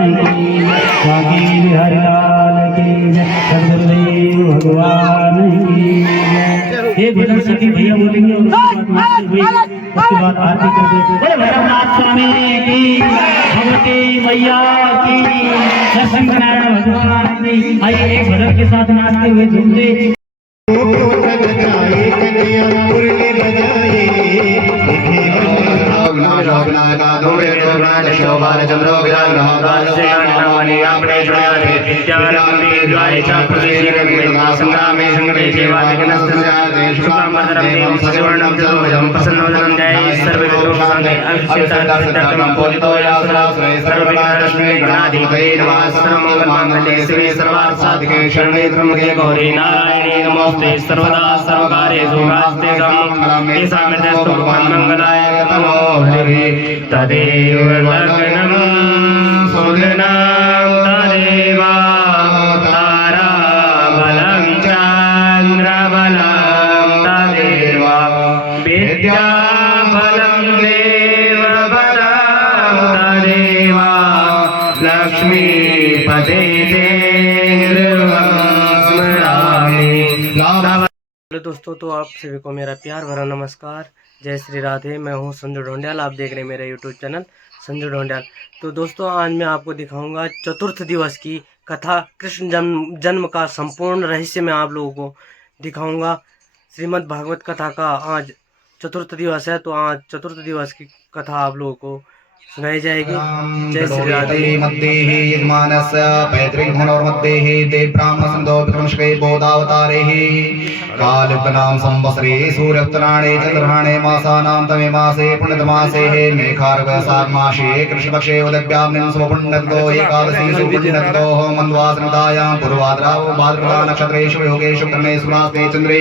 भगवान की स्वामी बिहारी लाल की सदगुरुदेव भगवान की ये भजन सभी भैया बोलेंगे और उसके बाद आरती करते बोले भैरवनाथ स्वामी की भगवती मैया की शंकरनारायण भगवान की। आइए एक भजन के साथ नाचते हुए झूमते गौरी नारायणी नमोस्ते सर्वदा सर्वकार्येषु नास्ते सामर्थ्यस्तु मंगलाय तमो हरि तदेव लग्नं सुगनं तदेव ताराबलं चन्द्रबलं तदेव विद्याबलं देवबलं तदेव लक्ष्मीपते हेलो दोस्तों, तो आप सभी को मेरा प्यार भरा नमस्कार। जय श्री राधे। मैं हूं संजू ढोंडियाल। आप देख रहे हैं मेरा यूट्यूब चैनल संजू ढोंडियाल। तो दोस्तों, आज मैं आपको दिखाऊंगा चतुर्थ दिवस की कथा। कृष्ण जन्म का संपूर्ण रहस्य मैं आप लोगों को दिखाऊंगा। श्रीमद् भागवत कथा का आज चतुर्थ दिवस है, तो आज चतुर्थ दिवस की कथा आप लोगों को सुनाई जाएगी। जय श्री राधे। मध्ये ही यजमानस्य पैतृक भुवनोर्मध्ये ही देव ब्राह्मण संतो विक्रमशके बोधावतारे ही कालुक्तनाम संवत्सरे सूर्योत्तरायणे चंद्रग्रहणे मासानां तमे मासे पुण्यतमासे हे मेघार्घसात् मासे कृष्णपक्षे उदव्याम्निं सुपुण्यतो एकादशी सुपुण्यतो मन्वासनतायां पूर्वाद्रावो भाद्रपदा नक्षत्रेषु योगेषु कर्णेषु रास्ते चन्द्रे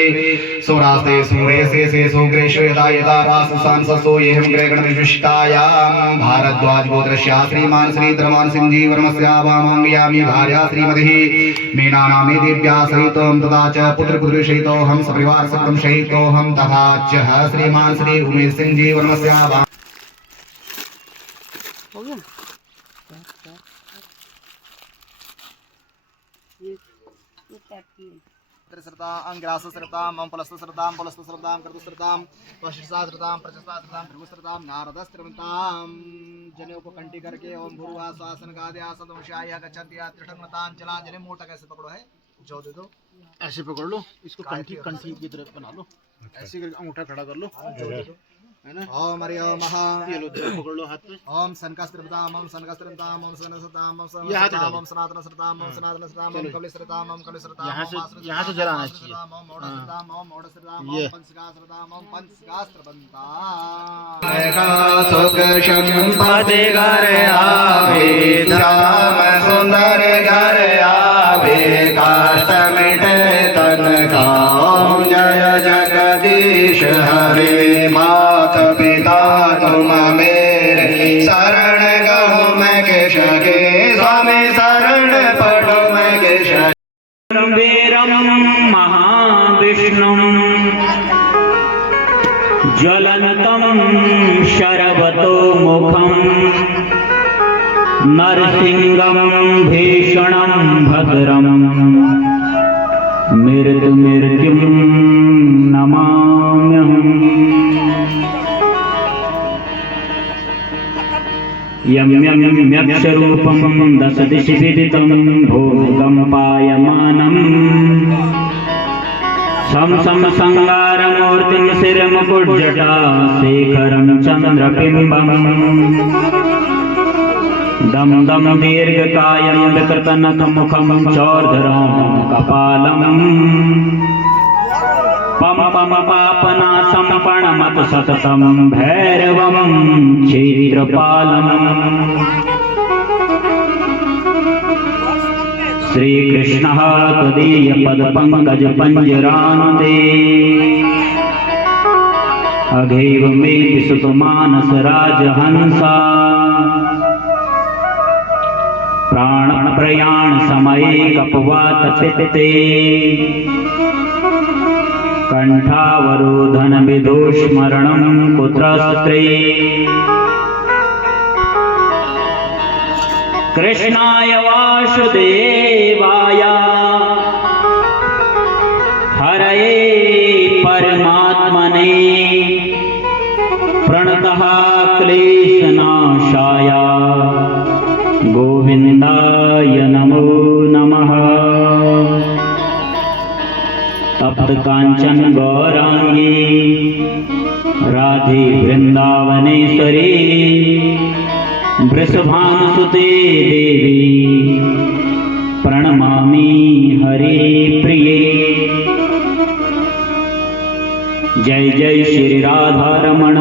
सुरास्ते सूर्यसे से सुग्रेषु यदा यदा राससांससो येहं ग्रहगणविशिष्टायां भारद्वाज गोत्रस्य श्रीमान श्री धर्मान सिंह जी वर्मस्य वामांगयामि भार्या श्रीमती मीना नामे देव्या सहितों तथा च पुत्र पुत्री सहितो हम सपरिवार सकम सहितो हम तथा च श्रीमान श्री उमेश सिंह जी वर्मस्य श्रद्धा अंग्रास श्रद्धा मम पलस्त श्रद्धा पलस्त श्रद्धा कर्तु श्रद्धा वशिष्ठा श्रद्धा प्रचस्ता श्रद्धा भृगु श्रद्धा नारद श्रद्धां जनेऊ को कंठी करके ओम भूर्वा स्वासन गादया सदवशाय गच्छन्ति त्रिषणमतां चला जने मोटा कैसे पकड़ो है जो दे दो ऐसे पकड़ लो इसको, कंठी कंठी की तरफ बना लो, ऐसे करके अंगूठा खड़ा कर लो, है ना। ओम हरि ओम महा ये लो पकड़ लो हाथ में। ओम सनकास्त्रदाम ओम सनकास्त्रदाम ओम सनकास्त्रदाम ओम सनकास्त्रदाम ओम सनातन श्रद्धाम ओम सनातन श्रद्धाम ओम कपिल श्रद्धाम ओम कपिल श्रद्धाम यहाँ से जलाना चाहिए। ओम मोड़ श्रद्धाम ओम मोड़ श्रद्धाम ओम पंचगास्त्रदाम ओम पंचगास्त्रबंताम का सुख संपत्ति घर आवे श्याम सुंदर घर आवे काष्ट मिटे तन का ओम जय जगदीश हरे मात पिता तुम मेरे शरण गहो मैं के शके स्वामी शरण पढ़ो मैं के शके वीरं महाविष्णुं ज्वलन्तं शरवतो मुखं नरसिंहं भीषणं भद्रं मृत्युं नमाम्यहम्। यं यक्षरूपं दशदिशि विदितं भूकम्पायमानम् सं संगारमूर्तिं शिरमुकुट्जटा शेखरं चन्द्रबिम्बम् दम दम दीर्घकायं विकृतनखमुखं चौर्धरं कपालम् पम पम पापनाशं प्रणमत सततं भैरवं क्षेत्रपालम्। श्रीकृष्णः त्वदीयपदपङ्कज पञ्जरानुदे अघैवमेति सुतमानस राजहंसा प्राणप्रयाण समये कपवात पिते कंठावरोधन विदुष्मरणं पुत्रस्त्रे कृष्णाय वासुदेवाय हरये परमात्मने प्रणतः क्लेशनाशाय गोविन्दाय नमो नमः। तप्त कांचन गौरांगी राधे वृंदावनेश्वरी वृषभानुसुते देवी प्रणमामि हरे प्रिये। जय जय श्री राधा रमण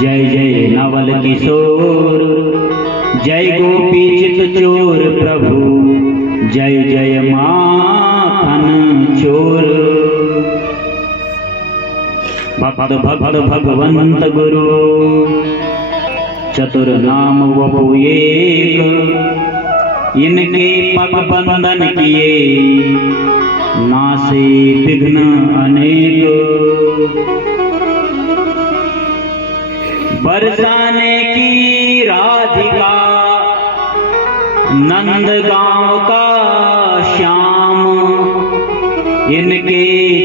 जय जय नवल किशोर जय गोपी चित चोर प्रभु जय जय माखन चोर। भक्त भक्त भगवंत गुरु चतुर नाम वपु एक इनके पग बंधन किए नासे विघ्न अनेक। बरसाने की राधिका नंद गांव का श्याम इनके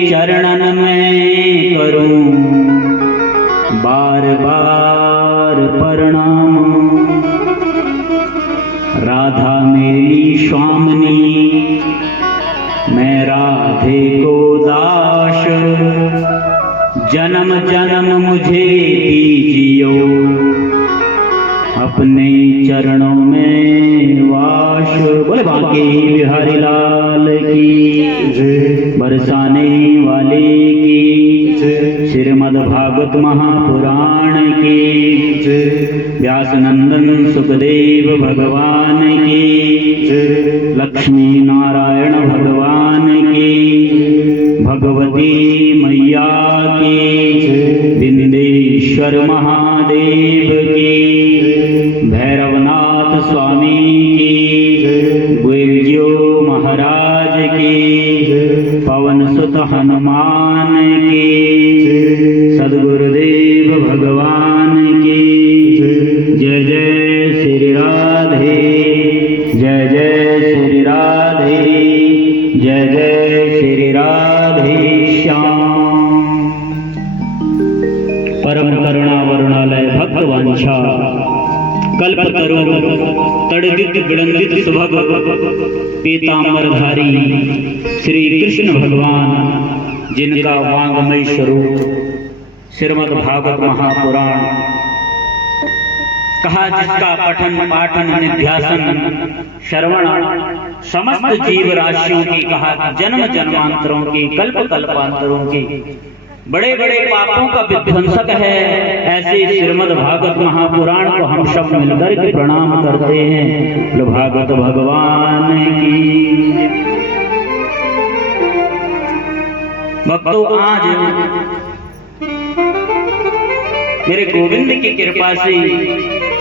चरणन में करूं बार बार प्रणाम। राधा मेरी स्वामिनी मैं राधे को दास जन्म जन्म मुझे दीजियो अपने चरणों में वास। बोले बांके बिहारी लाल की बरसाने वाले की श्रीमद् भागवत महापुराण की व्यास नंदन सुखदेव भगवान की लक्ष्मी नारायण भगवान की भगवती मैया की विंदेश्वर महादेव की भैरवनाथ स्वामी की गुरुज्यो महाराज की पवन सुत हनुमान की सद्गुरुदेव भगवान की जय जय श्री राधे जय जय श्री राधे जय जय श्री राधे श्याम। परम करुणा वरुणालय भक्तवांछा कल्पतरु तड़दित विड़ंदित सुभग पीतांबरधारी श्री कृष्ण भगवान जिनका वांगमय स्वरूप श्रीमद् भागवत महापुराण कहा जिसका पठन पाठन निध्यासन श्रवण समस्त जीव राशियों की कहा जन्म जन्मांतरों की कल्प कल्पांतरों की बड़े बड़े पापों का विध्वंसक है। ऐसे श्रीमद् भागवत महापुराण को हम सब मिलकर के प्रणाम करते हैं। भागवत भगवान की भक्तों आज मेरे गोविंद की कृपा से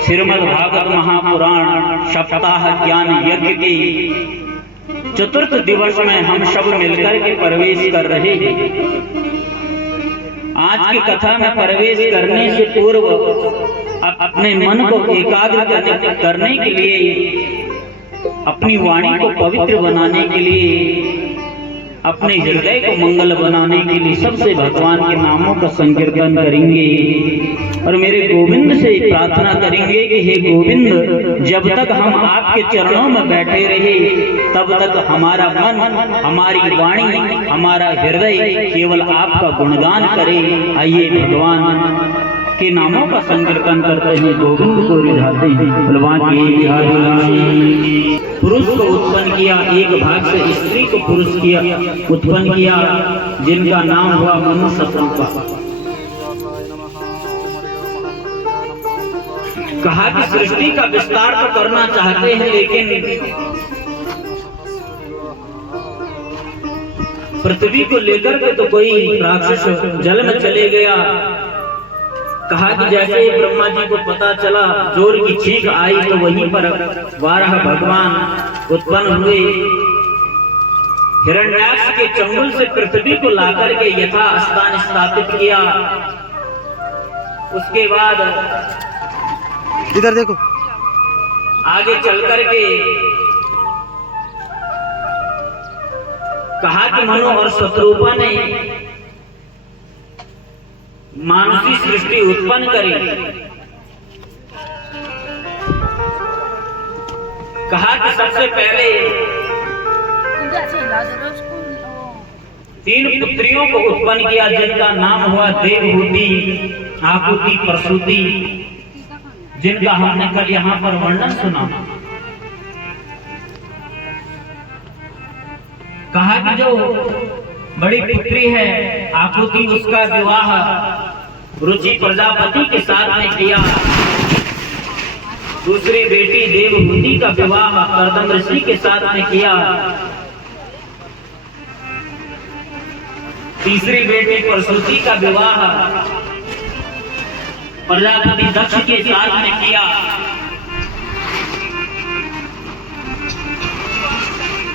श्रीमद् भागवत महापुराण सप्ताह ज्ञान यज्ञ के चतुर्थ दिवस में हम सब मिलकर के प्रवेश कर रहे हैं। आज की कथा में प्रवेश करने से पूर्व अपने मन को एकाग्र करने के लिए अपनी वाणी को पवित्र बनाने के लिए अपने हृदय को मंगल बनाने के लिए सबसे भगवान के नामों का संकीर्तन करेंगे और मेरे गोविंद से प्रार्थना करेंगे कि हे गोविंद जब तक हम आपके चरणों में बैठे रहे तब तक हमारा मन हमारी वाणी हमारा हृदय केवल आपका गुणगान करे। आइए भगवान के नामों का संकीर्तन करते हैं गोविंद को रिझाते हैं। बलवान की पुरुष को उत्पन्न किया एक भाग से स्त्री को पुरुष किया उत्पन्न किया जिनका नाम हुआ मनु शत्रुपा। कहा कि सृष्टि का विस्तार तो करना चाहते हैं लेकिन पृथ्वी को लेकर के तो कोई राक्षस जल में चले गया। कहा कि जैसे ही ब्रह्मा जी को पता चला जोर की चीख आई तो वहीं पर 12 भगवान उत्पन्न हुए। हिरण्याक्ष के चंगुल से पृथ्वी को लाकर के यथा स्थान स्थापित किया। उसके बाद इधर देखो आगे चल करके कहा कि मनु और शत्रुपा ने मानसी सृष्टि उत्पन्न करी। कहा कि सबसे पहले 3 पुत्रियों को उत्पन्न किया, जिनका नाम हुआ देवहूति, आकुति, प्रसूति, जिनका हमने कल यहाँ पर वर्णन सुना। कहा कि जो बड़ी पुत्री है आकुति, उसका विवाह रुचि प्रजापति के साथ में किया। दूसरी बेटी देवहूति का विवाह कर्दम ऋषि के साथ में किया। तीसरी बेटी प्रसूति का विवाह प्रजापति दक्ष के साथ में किया।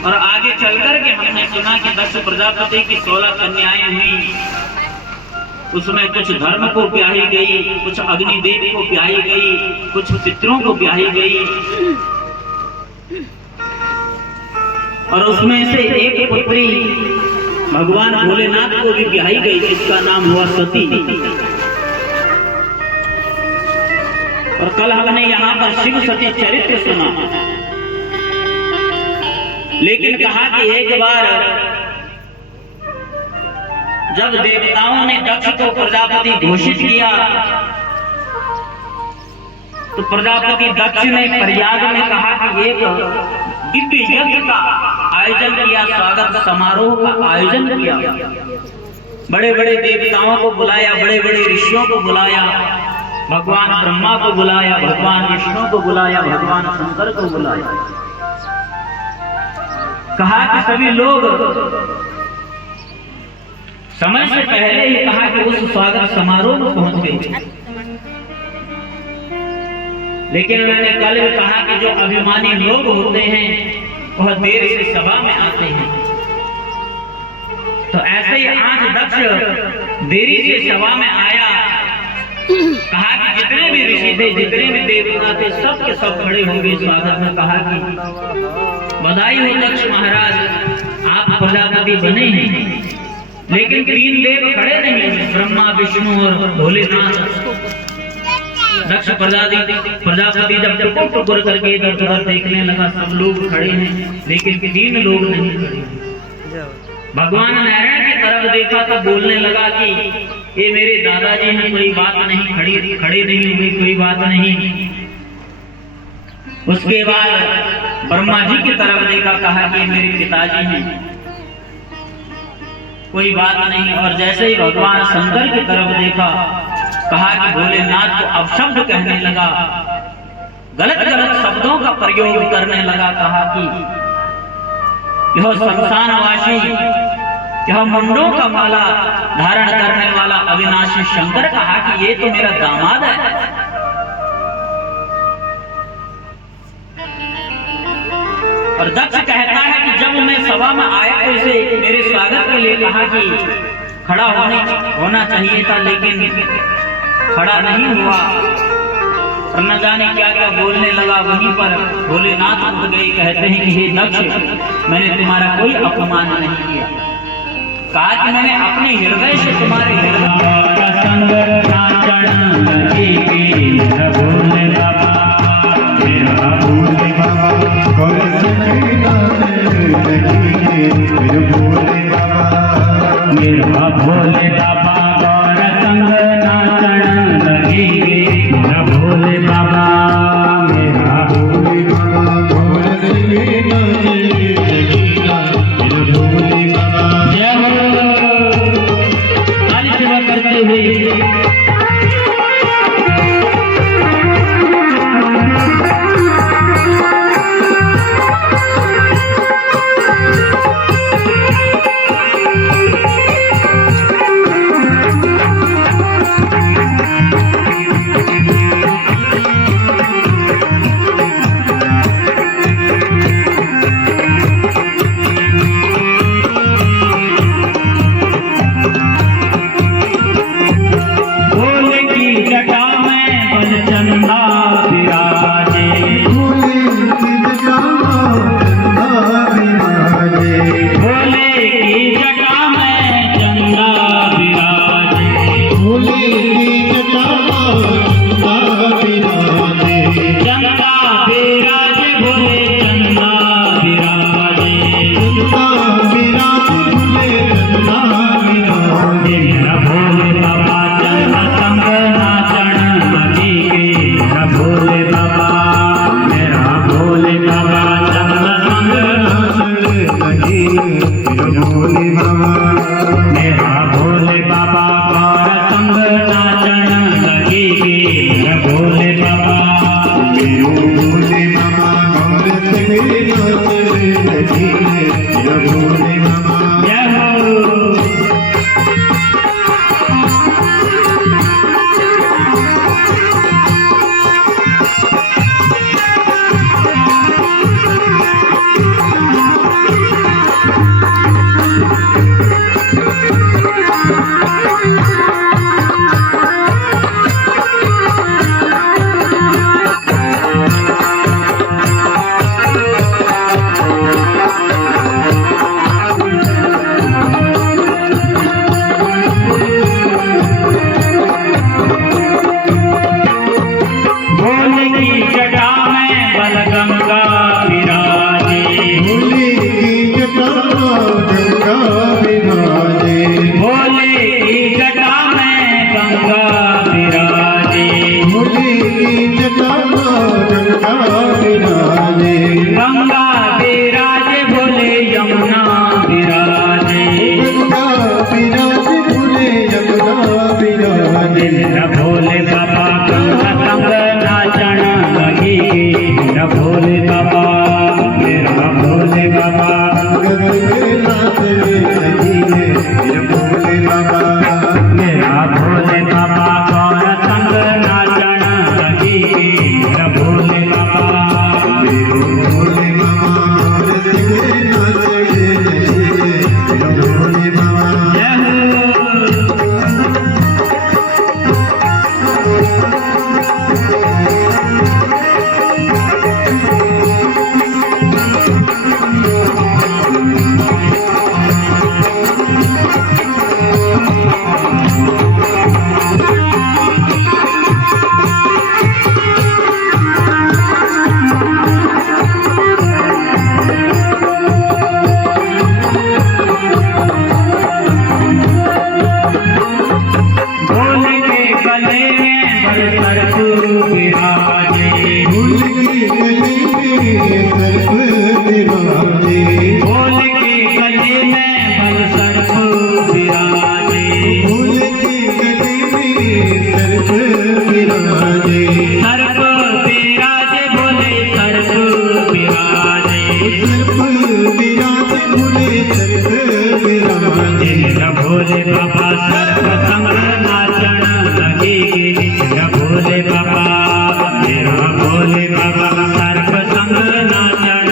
और आगे चलकर के हमने सुना कि दक्ष प्रजापति की 16 कन्याएं हुई। उसमें कुछ धर्म को ब्याही गई, कुछ अग्निदेव को ब्याही गई, कुछ पितरों को ब्याही गई, और उसमें से एक पुत्री भगवान भोलेनाथ को भी ब्याही गई, जिसका नाम हुआ सती। और कल हमने यहाँ पर शिव सती चरित्र सुना। लेकिन कहा कि एक बार जब देवताओं ने दक्ष को प्रजापति घोषित किया, तो प्रजापति दक्ष ने प्रयाग में कहा कि एक दिव्य यज्ञ का आयोजन किया, स्वागत समारोह का आयोजन किया। बड़े बड़े देवताओं को बुलाया, बड़े बड़े ऋषियों को बुलाया, भगवान ब्रह्मा को बुलाया, भगवान विष्णु को बुलाया, भगवान शंकर को बुलाया। कहा कि सभी लोग समय से पहले ही कहा कि उस स्वागत समारोह में पहुंच गए। लेकिन मैंने कल भी कहा कि जो अभिमानी लोग होते हैं वह देर से सभा में आते हैं। तो ऐसे ही आज दक्ष देरी से सभा में आया। कहा कि जितने भी ऋषि थे, जितने भी देवता थे, सब के सब खड़े हो गए स्वागत में। कहा कि बधाई हो दक्ष महाराज, आप प्रजापति बने हैं। लेकिन 3 देव खड़े नहीं हैं, ब्रह्मा, विष्णु और भोलेनाथ। दक्ष प्रजापति जब टुकुर करके इधर उधर देखने लगा, सब लोग खड़े हैं, लेकिन 3 लोग नहीं खड़े। भगवान नारायण की तरफ देखा तो बोलने लगा कि ये मेरे दादाजी हैं, कोई बात नहीं, खड़े नहीं हुए, कोई बात नहीं। उसके बाद ब्रह्मा जी की तरफ देखा, कहा कि मेरे पिताजी हैं, कोई बात नहीं। और जैसे ही भगवान शंकर की तरफ देखा, कहा कि भोलेनाथ को अपशब्द कहने लगा, गलत गलत शब्दों का प्रयोग करने लगा। कहा कि यह संसारवासी, यह मुंडों का माला धारण करने वाला अविनाशी शंकर, कहा कि ये तो मेरा दामाद है। और दक्ष कहता है कि जब मैं सभा में आया तो इसे मेरे स्वागत के लिए कहा कि खड़ा होना चाहिए था, लेकिन खड़ा नहीं हुआ। और न जाने क्या क्या बोलने लगा। वहीं पर भोलेनाथ उठ गए, कहते हैं कि हे दक्ष, मैंने तुम्हारा कोई अपमान नहीं किया। कहा कि मैंने अपने हृदय से तुम्हारे मेरा भोले बाबा गौर संग नाचन लगी, भोले बाबा मेरा भोले बाबा गौर संग भोले बाबा। जय हो काली सेवा करते हुए विराजे भोले चंदा विराजे चंदा विराजे भोले चंदा विराजे मेरा भोले बाबा चंदा संग नाचन लगी मेरा भोले बाबा मेरा भोले बाबा चंदा संग नाचन लगी मेरा भोले बाबा मेरा भोले बाबा गौर संग नाचन लगी मेरा भोले बाबा मेरा भोले बाबा गौर संग नाचन लगी मेरा भोले बाबा जय हो भोले की जटा में बल गंगा विराजे भोले की जटा गंगा विराजे भोले की जटा में गंगा विराजे भोले की जटा गंगा विराजे गंगा विराजे भोले यमुना विराजे गंगा विराजे भोले यमुना विराजे मेरा भोले बाबा गंगा संग नाचन लगी मेरा भोले बाबा मेरा भोले बाबा नाचन लगी मेरा भोले बाबा मेरा भोले बाबा गौर संग नाचन लगी मेरा भोले बाबा मेरा भोले बाबा गौर संग नाचन लगी मेरा भोले बाबा जय हो भोले के गले में बलसर्प विराजे भोले के गले में सर्प विराजे भोले के गले में बलसर्प विराजे भोले के गले में सर्प विराजे सर्प विराजे भोले सर्प विराजे सर्प विराजे भोले सर्प विराजे मेरा भोले बाबा सर्प संग नाचन लगी मेरा भोले बाबा सर्प संग नाचन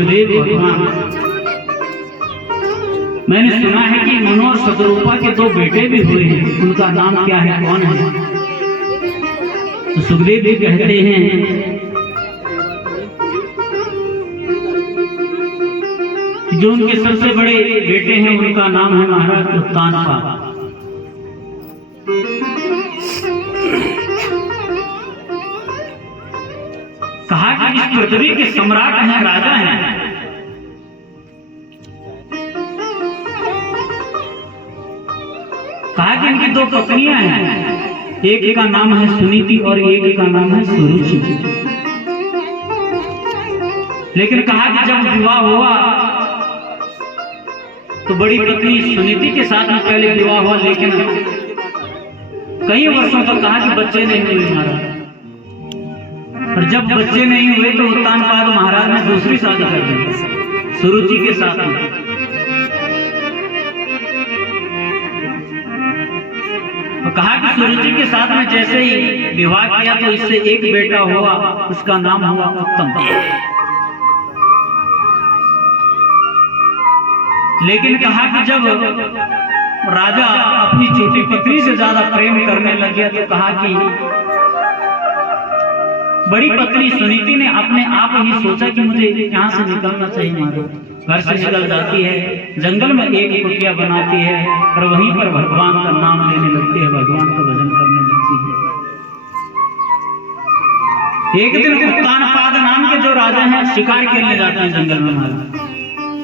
सुखदेव भगवान। मैंने सुना है कि मनु और शतरूपा के 2 बेटे भी हुए हैं, उनका नाम क्या है, कौन है? तो सुखदेव जी कहते हैं जो उनके सबसे बड़े बेटे हैं उनका नाम है महाराज उत्तानपाद। कहा कि इस पृथ्वी के सम्राट हैं, राजा हैं। कहा कि इनकी 2 पत्नियां हैं, एक का नाम है सुनीति और एक का नाम है सुरुचि। लेकिन कहा कि जब विवाह हुआ तो बड़ी पत्नी सुनीति के साथ में पहले विवाह हुआ, लेकिन कई वर्षों तक कहा कि बच्चे नहीं हुए महाराज। और जब बच्चे नहीं हुए तो उत्तानपाद महाराज ने दूसरी शादी कर दी सुरुचि के साथ में। और कहा कि सुरुचि के साथ में जैसे ही विवाह किया तो इससे एक बेटा हुआ, उसका नाम हुआ उत्तम। लेकिन कहा कि जब राजा अपनी छोटी पत्नी से ज्यादा प्रेम करने लग गया तो कहा कि बड़ी पत्नी सुनीति ने अपने आप ही सोचा कि मुझे यहाँ से निकलना चाहिए महाराज। घर से निकल जाती है, जंगल में एक कुटिया बनाती है और वहीं पर भगवान का नाम लेने लगती है, भगवान का भजन करने लगती है। एक दिन उत्तानपाद नाम के जो राजा हैं शिकार खेलने जाते हैं जंगल में महाराज।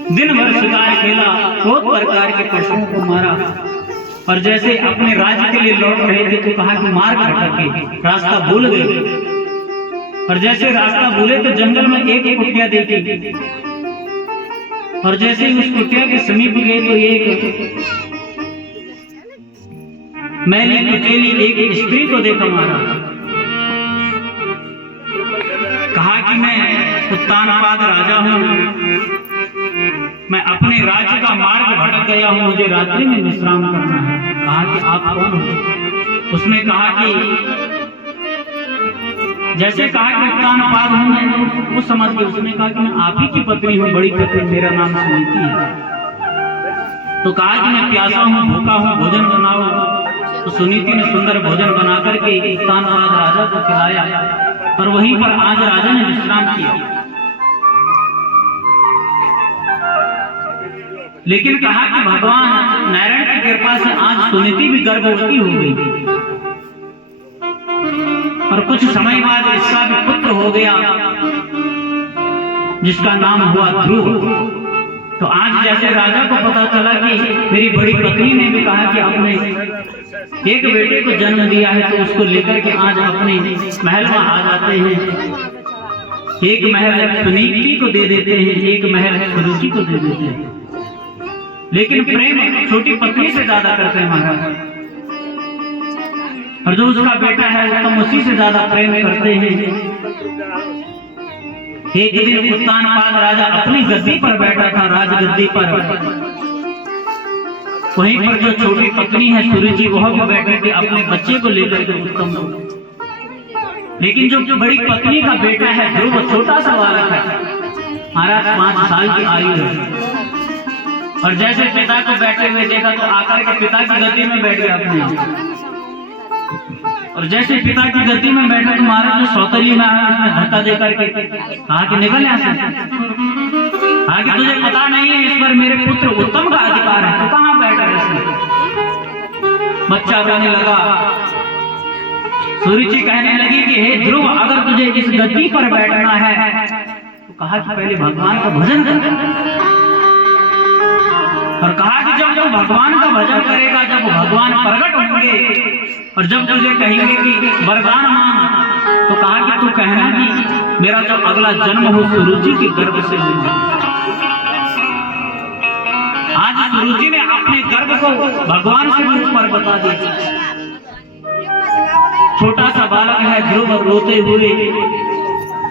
दिन भर शिकार खेला, बहुत प्रकार के पशुओं को मारा और जैसे अपने राज्य के लिए लौट रहे थे तो कहा कि मार्ग भटक के रास्ता भूल गए। और जैसे रास्ता भूले तो जंगल में एक कुटिया देखी और जैसे ही उस कुटिया के समीप गए तो एक मैंने कुचेली एक स्त्री को देखा महाराज। कहा कि मैं उत्तानपाद राजा हूँ, मैं अपने राज्य का मार्ग भटक गया हूँ, मुझे रात्रि में विश्राम करना है। कहा कि आप कौन हो? उसने कहा कि जैसे कहा कि उत्तानपाद हूँ मैं, तो उस समझ के उसने कहा कि मैं आप ही की पत्नी हूँ, बड़ी पत्नी, मेरा नाम सुनीति है। तो कहा कि मैं प्यासा हूँ, भूखा हूँ, भोजन बनाओ। तो सुनीति ने सुंदर भोजन बना करके उत्तानपाद राजा को खिलाया और वहीं पर आज राजा ने विश्राम किया। लेकिन कहा कि भगवान नारायण की कृपा से आज सुनीति भी गर्भवती हो गई और कुछ समय बाद इसका भी पुत्र हो गया जिसका नाम हुआ ध्रुव। तो आज जैसे राजा को पता चला कि मेरी बड़ी पत्नी ने भी कहा कि अपने एक बेटे को जन्म दिया है तो उसको लेकर के आज अपने महल में आ जाते हैं। एक महल सुनीति को दे देते हैं, एक महल सुरुचि को दे देते हैं, लेकिन प्रेम छोटी पत्नी से ज्यादा करते हैं महाराज। और जो उसका बेटा है वो तो उसी से ज्यादा प्रेम करते हैं। एक दिन उत्तानपाद राजा अपनी गद्दी पर बैठा था, राजगद्दी पर। वहीं पर जो छोटी पत्नी है सुरुचि वह भी बैठी थी अपने बच्चे को लेकर के उत्तम। लेकिन जो बड़ी पत्नी का बेटा है ध्रुव, छोटा सा बालक है महाराज, 5 साल की आयु है। और जैसे पिता को बैठे हुए देखा तो आकर के पिता की गद्दी में बैठ गया अपने आप। और जैसे पिता की गद्दी में बैठा तो महाराज जो सौतरी में आया उसने धक्का देकर के कहा कि निकल यहाँ से। कहा कि तुझे पता नहीं है इस पर मेरे पुत्र उत्तम का अधिकार है, तो कहाँ बैठा है इसमें। बच्चा रोने लगा। सुरुचि कहने लगी कि हे ध्रुव, अगर तुझे इस गद्दी पर बैठना है तो कहा कि पहले भगवान का भजन कर। और कहा कि जब तू भगवान का भजन करेगा, जब भगवान प्रकट होंगे और जब तुझे कहेंगे कि वरदान मांग, तो कहा कि तू कहना कि मेरा जब अगला जन्म हो सुरुचि के गर्भ से होगा। आज सुरुचि ने अपने गर्भ को भगवान से भी ऊपर बता दिया। छोटा सा बालक है ध्रुव, रोते हुए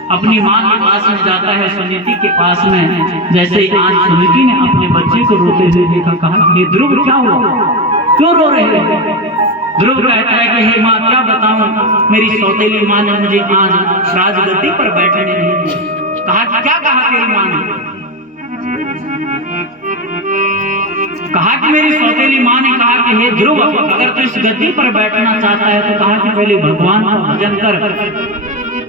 अपनी माँ के पास में जाता है, सुनीति के पास में। जैसे ही आज सुनीति ने अपने बच्चे को रोते हुए देखा, कहा ये ध्रुव क्या हुआ, क्यों रो रहे हो? ध्रुव कहता है कि हे माँ क्या बताऊं, मेरी सौतेली माँ ने मुझे आज राजगद्दी पर बैठने नहीं दिया। कहा क्या कहा तेरी माँ ने? कहा कि मेरी सौतेली माँ ने कहा कि हे ध्रुव, अगर तू इस गद्दी पर बैठना चाहता है तो कहा कि पहले भगवान का भजन कर,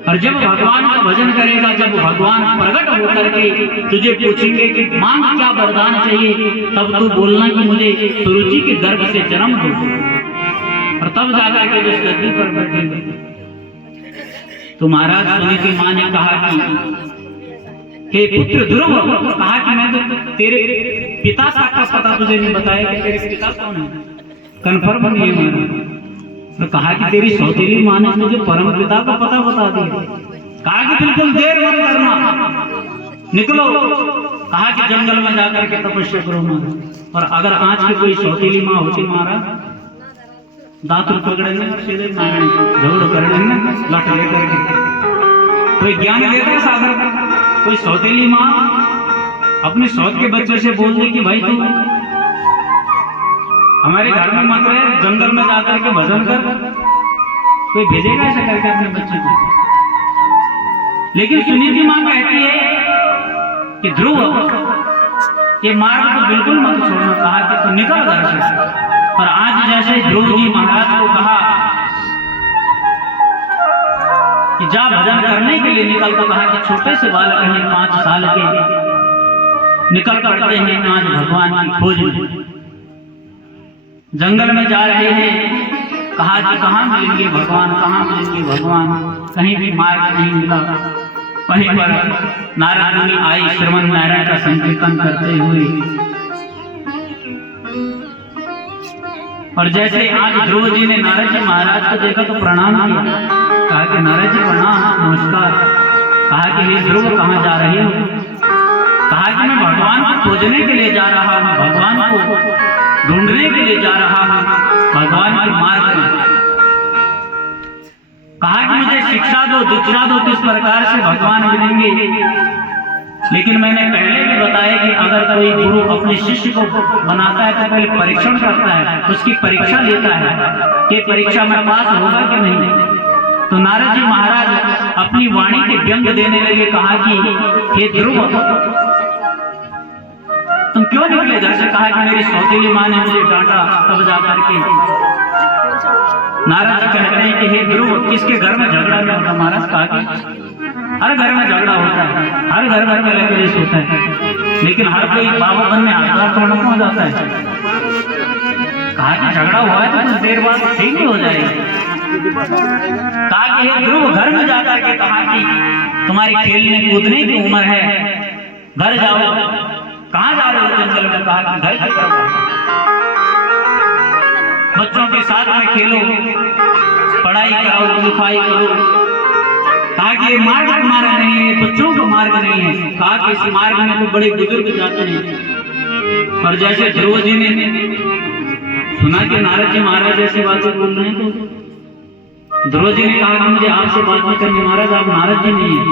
और जब भगवान का भजन करेगा, जब भगवान प्रकट होकर के तुझे पूछेंगे कि मांग क्या वरदान चाहिए, तब तू बोलना कि मुझे सुरुचि के गर्भ से जन्म दो, और तब जाकर के जिस गद्दी पर बैठेंगे। तो महाराज सुनीति माँ ने कहा कि हे पुत्र ध्रुव, कहा कि मैं तो तेरे पिता तक का पता तुझे नहीं बताया कि तेरे पिता कौन है, कन्फर्म नहीं है। तो कहा कि तेरी सौतेली माँ ने मुझे परम पिता का पता बता दिया। कहा कि बिल्कुल देर मत करना, निकलो। कहा कि जंगल में जाकर के तपस्या करो महाराज, और अगर आज की कोई सौतेली माँ होती महाराज, दांत पकड़ेंगे, सीधे मारेंगे, झगड़ कर लेंगे, लट लेकर के। कोई ज्ञान देता सागर का, कोई सौतेली माँ अपने सौत के बच्चे से बोल दे कि भाई तू हमारे घर में मत रहे, जंगल में जाकर के भजन कर, कोई भेजेगा ऐसा करके अपने बच्चे को? लेकिन सुनीति माँ कहती है कि ध्रुव, ये मार्ग को बिल्कुल मत छोड़ना, कहा कि तू निकल घर से। और आज जैसे ध्रुव जी महाराज को कहा कि जा भजन करने के लिए निकल, तो कहा कि छोटे से बालक हैं 5 साल के, निकल पड़ते हैं आज भगवान की खोज में, जंगल में जा रहे हैं। कहा कि कहाँ मिलेंगे भगवान, कहाँ मिलेंगे भगवान, कहीं भी मार्ग नहीं मिला। वहीं पर नारद मुनि आई श्रवण नारायण का संकीर्तन करते हुए, और जैसे आज ध्रुव जी ने नारद जी महाराज को देखा तो प्रणाम किया। कहा कि नारद जी प्रणाम, नमस्कार। कहा कि हे ध्रुव, कहाँ जा रहे हो? कहा कि मैं भगवान को खोजने के लिए जा रहा हूँ, भगवान को ढूंढने के लिए जा रहा हूँ, भगवान के मार्ग में। कहा कि मुझे शिक्षा दो, दीक्षा दो, किस प्रकार से भगवान मिलेंगे। लेकिन मैंने पहले भी बताया कि अगर कोई गुरु अपने शिष्य को बनाता है तो पहले परीक्षण करता है, उसकी परीक्षा लेता है कि परीक्षा में पास होगा कि नहीं। तो नारद जी महाराज अपनी वाणी के व्यंग देने लगे। कहा कि हे ध्रुव, तुम क्यों निकले घर से? कहा कि मेरी सौतेली माँ ने मुझे डांटा, तब जाकर के। नारद जी कहते हैं कि हे ध्रुव, किसके घर में झगड़ा नहीं होता महाराज? कहा कि हर घर में झगड़ा होता है, हर घर में कलेश होता है, लेकिन हर कोई बाबा बनने हाथ थोड़ा हो जाता है। कहा कि झगड़ा हुआ है तो कुछ देर बाद ठीक भी हो जाएगा। कहा कि हे ध्रुव, घर में जाकर के कहा कि तुम्हारी खेलने कूदने की उम्र है, घर जाओ। कहाँ जा रहे हो? जंगल में। कहा कि घर की तरफ, बच्चों के साथ में खेलो, पढ़ाई करो, लिखाई करो। कहा कि ये मार्ग तुम्हारा नहीं है, बच्चों का मार्ग नहीं है। कहा कि इस मार्ग में तो बड़े बुजुर्ग जाते हैं। और जैसे ध्रुव जी ने सुना कि नारद जी महाराज ऐसी बातें बोल रहे हैं, तो ध्रुव जी ने कहा कि मुझे आपसे बात नहीं करनी महाराज, आप नारद जी नहीं है।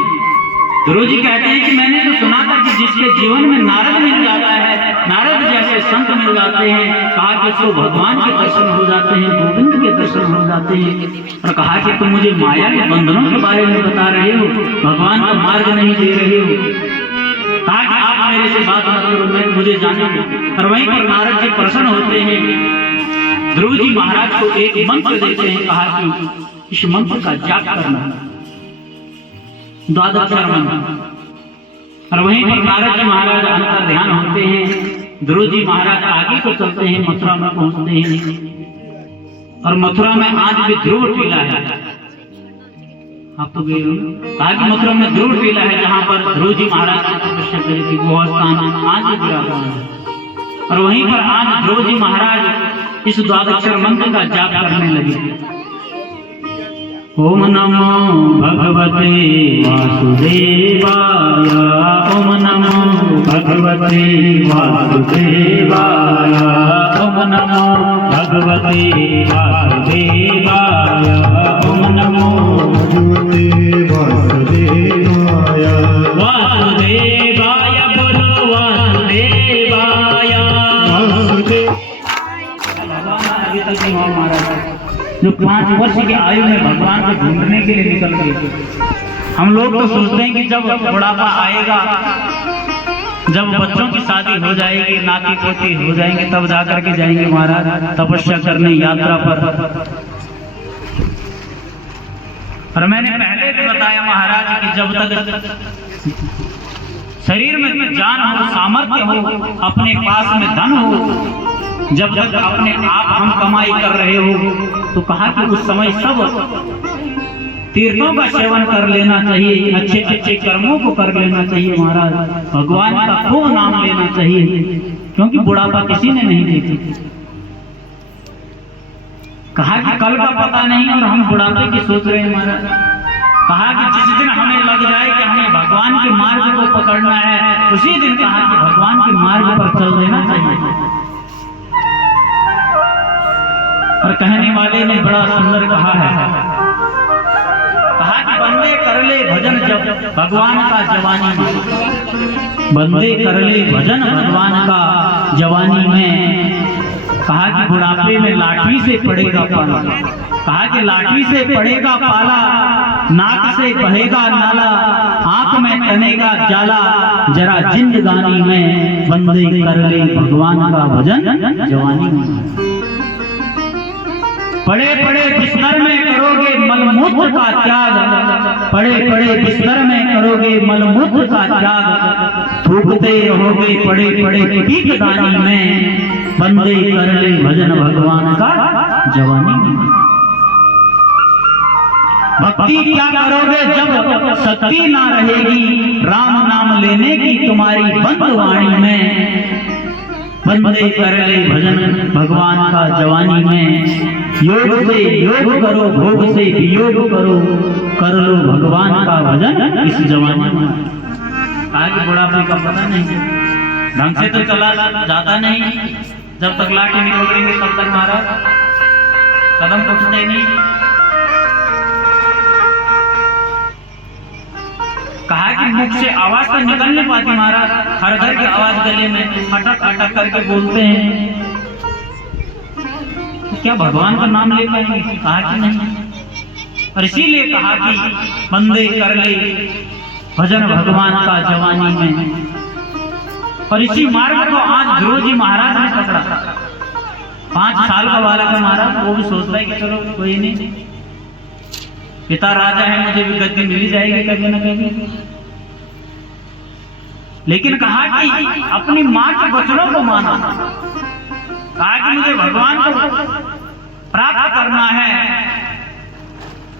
ध्रुव जी कहते हैं कि मैंने तो सुना था कि जिसके जीवन में नारद मिल जाता है, नारद जैसे संत मिल जाते हैं, कहा कि उसको भगवान के दर्शन हो जाते हैं, गोविंद के दर्शन हो जाते हैं। और कहा कि तुम मुझे माया के बंधनों के बारे में बता रहे हो, भगवान का मार्ग नहीं दे रहे हो। कहा कि आप मेरे से बात मत करो, मैं मुझे जाने दो। और वहीं पर नारद जी प्रसन्न होते हैं, ध्रुव जी महाराज को एक मंत्र देते हैं। कहा कि इस मंत्र का जाप करना, द्वादशाक्षर मंत्र। और वहीं पर नारद जी महाराज अंतर ध्यान होते हैं। ध्रुव जी महाराज आगे को चलते हैं, मथुरा में पहुंचते हैं। और मथुरा में आज भी ध्रुव टीला है, आप तो गए हो। कहा कि मथुरा में ध्रुव टीला है, जहाँ पर ध्रुव जी महाराज की तपस्या करी थी, वो स्थान आज भी गिरा है। और वहीं पर आज ध्रुव जी महाराज इस द्वादशाक्षर मंत्र का जाप करने लगे। ओम नमो भगवते वासुदेवाय, ओम नमो भगवते वासुदेवाय, ओम नमो भगवते वासुदेवाय, ओम नमो भगवते वासुदेवाय। वासुदेवाय बोलो, वासुदेवाय। अभी तक नहीं हुआ महाराज, जो 5 वर्ष की आयु में भगवान को ढूंढने के लिए निकल गए। हम लोग तो सोचते हैं कि जब बुढ़ापा आएगा जब बच्चों की शादी हो जाएगी, नाती पोती हो जाएंगे, तब जाकर के जाएंगे महाराज तपस्या करने यात्रा पर। और मैंने पहले भी बताया महाराज कि जब तक शरीर में जान हो, सामर्थ्य हो, अपने पास में धन हो, जब तक अपने आप हम कमाई कर रहे हो, तो कहा कि उस समय सब तीर्थों का सेवन कर लेना चाहिए, अच्छे अच्छे कर्मों को कर लेना चाहिए महाराज, भगवान का खूब नाम लेना चाहिए, क्योंकि बुढ़ापा किसी ने नहीं देखी। कहा कि कल का पता नहीं और हम बुढ़ापे की सोच रहे हैं महाराज। कहा कि जिस दिन हमें लग जाए कि हमें भगवान के मार्ग को पकड़ना है, उसी दिन कहा कि भगवान के मार्ग पर चल देना चाहिए। और कहने वाले ने बड़ा सुंदर कहा है, कहा कि बंदे कर ले भजन जब भगवान का जवानी में, बंदे कर ले भजन भगवान का जवानी में। कहा कि बुढ़ापे में लाठी से पड़ेगा पाला, कहा कि लाठी से पड़ेगा पाला, नाक से बहेगा नाला, आंख में तनेगा जाला, जरा जिंदगानी में बंदे कर ले भगवान का भजन जवानी में। पड़े पड़े बिस्तर में करोगे मलमूत्र का त्याग, पड़े पड़े बिस्तर में करोगे मलमूत्र का त्याग, थूकते रहोगे पड़े पड़े पीकदानी में, बंदे कर ले भजन भगवान का जवानी में। भक्ति क्या करोगे जब शक्ति ना रहेगी, राम नाम लेने की तुम्हारी बंद वाणी में, बंदे कर ले भजन भगवान का जवानी में। योग से योग करो, भोग से वियोग करो, कर लो भगवान का भजन इस जवानी में। आगे बुढ़ापे का पता नहीं, ढंग से तो चला जाता नहीं, जब तक लाठी नहीं पकड़ेंगे तब तक महाराज कदम उठते नहीं। कहा कि मुख से आवाज तो निकल नहीं पाती महाराज, हर घर की आवाज गले में अटक अटक करके बोलते हैं, तो क्या भगवान का नाम ले पाएंगे? कहा कि नहीं। और इसीलिए कहा कि बंदे कर ले भजन भगवान का जवानी में। और इसी मार्ग को आज ध्रुव जी महाराज ने पकड़ा। 5 साल का बालक है महाराज, वो भी सोचता है कि चलो कोई नहीं, पिता राजा है, मुझे भी गद्दी मिल जाएगी कभी न कभी। लेकिन कहा कि अपनी माँ के वचनों को माना, कहा कि मुझे भगवान को प्राप्त करना है।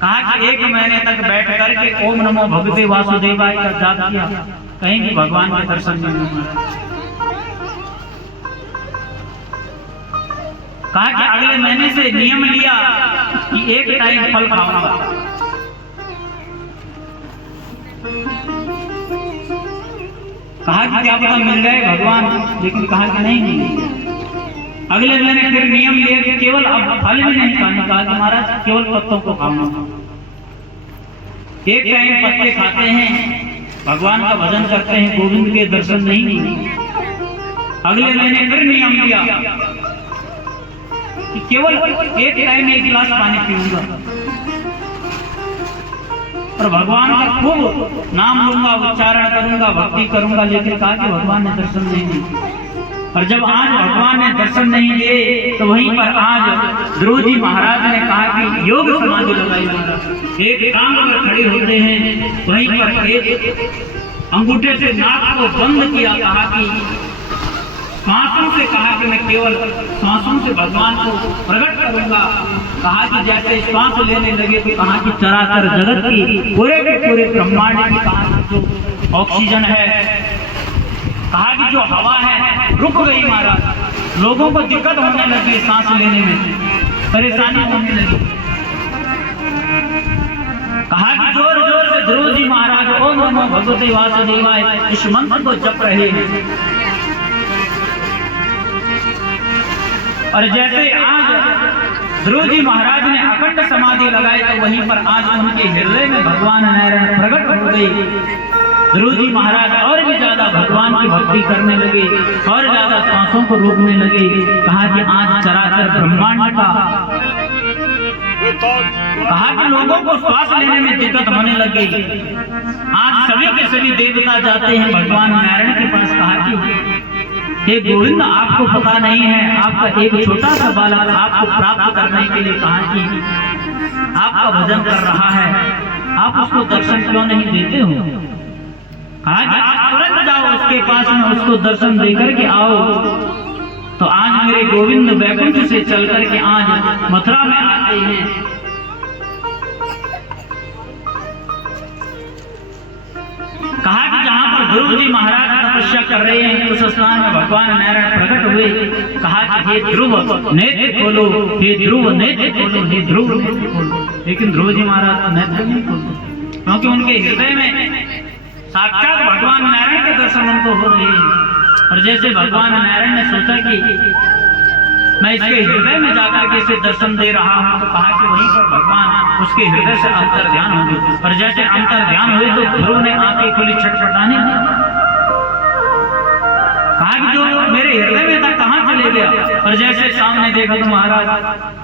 कहा कि 1 महीने तक बैठ करके ओम नमो भगवते वासुदेवाय का जाप किया, कहीं भी भगवान के दर्शन नहीं हुए। कहा कि अगले महीने से नियम लिया कि 1 टाइम फल खाऊंगा। कहा कि क्या पता मिल गए भगवान, लेकिन कहा कि नहीं। अगले महीने फिर नियम लिया कि केवल अब फल भी नहीं खाना, कहा कि महाराज केवल पत्तों को खाऊंगा। 1 टाइम पत्ते खाते हैं, भगवान का भजन करते हैं, गोविंद के दर्शन नहीं। अगले महीने फिर नियम लिया कि केवल 1 टाइम 1 गिलास पानी पीऊंगा और भगवान का खूब नाम लूंगा, उच्चारण करूंगा, भक्ति करूंगा। लेकिन कहा कि भगवान ने दर्शन नहीं दिए। और जब आज भगवान ने दर्शन नहीं दिए, तो वहीं पर आज ध्रुव जी महाराज ने कहा कि योग समाधि लगाई। एक टांग पर खड़े होते हैं, वहीं पर एक अंगूठे से नाक को बंद किया। कहा कि श्वासों से, कहा कि मैं केवल श्वासों से भगवान को प्रकट करूंगा। कहा कि जैसे श्वास लेने लगे तो कहा कि चराचर जगत की पूरे के पूरे ब्रह्मांड की, कहा जो ऑक्सीजन है, कहा कि जो हवा है रुक गई महाराज। लोगों को दिक्कत होने लगी, सांस लेने में परेशानी होने लगी। कहा कि जोर जोर से ध्रुव जी महाराज ओम नमो भगवते वासुदेवाय इस मंत्र को जप रहे हैं। और जैसे आज ध्रुव जी महाराज ने अखंड समाधि लगाई, तो वहीं पर आज उनके हृदय में भगवान नारायण प्रकट हो गई। ध्रुव जी महाराज और भी ज्यादा भगवान की भक्ति करने लगे, और ज्यादा सांसों को रोकने लगे। कहा कि आज चराचर ब्रह्मांड का कहा कि लोगों को श्वास लेने में दिक्कत होने लग गई। आज सभी के सभी देवता जाते हैं भगवान नारायण के पास। कहा कि हे गोविंद, आपको पता नहीं है, आपका एक छोटा सा बालक आपको प्राप्त करने के लिए कहा कि आपका भजन कर रहा है, आप उसको दर्शन क्यों नहीं देते हो? कहा कि आप तुरंत जाओ उसके पास में, उसको दर्शन देकर के आओ। तो आज मेरे गोविंद वैकुंठ से चल करके आज मथुरा में आते हैं। कहा कि जहां पर ध्रुव जी महाराज तपस्या कर रहे हैं उस स्थान में भगवान नारायण प्रकट हुए। कहा कि हे ध्रुव नेत्र खोलो, हे ध्रुव नेत्र खोलो, हे ध्रुव नेत्र खोलो। लेकिन ध्रुव जी महाराज नेत्र नहीं खोलते, क्योंकि उनके हृदय में साक्षात भगवान नारायण के दर्शन उनको हो रहे हैं। और जैसे भगवान नारायण ने सोचा कि मैं इसके हृदय में जाकर के इसे दर्शन दे रहा हूं, तो कहा कि वहीं पर भगवान उसके हृदय से अंतर ध्यान होंगे। और जैसे अंतर ध्यान हुए तो ध्रुव ने आंखें खुली छटपटाने लगी। कहा कि जो मेरे हृदय में था कहां चले गया? और जैसे सामने देखा तो महाराज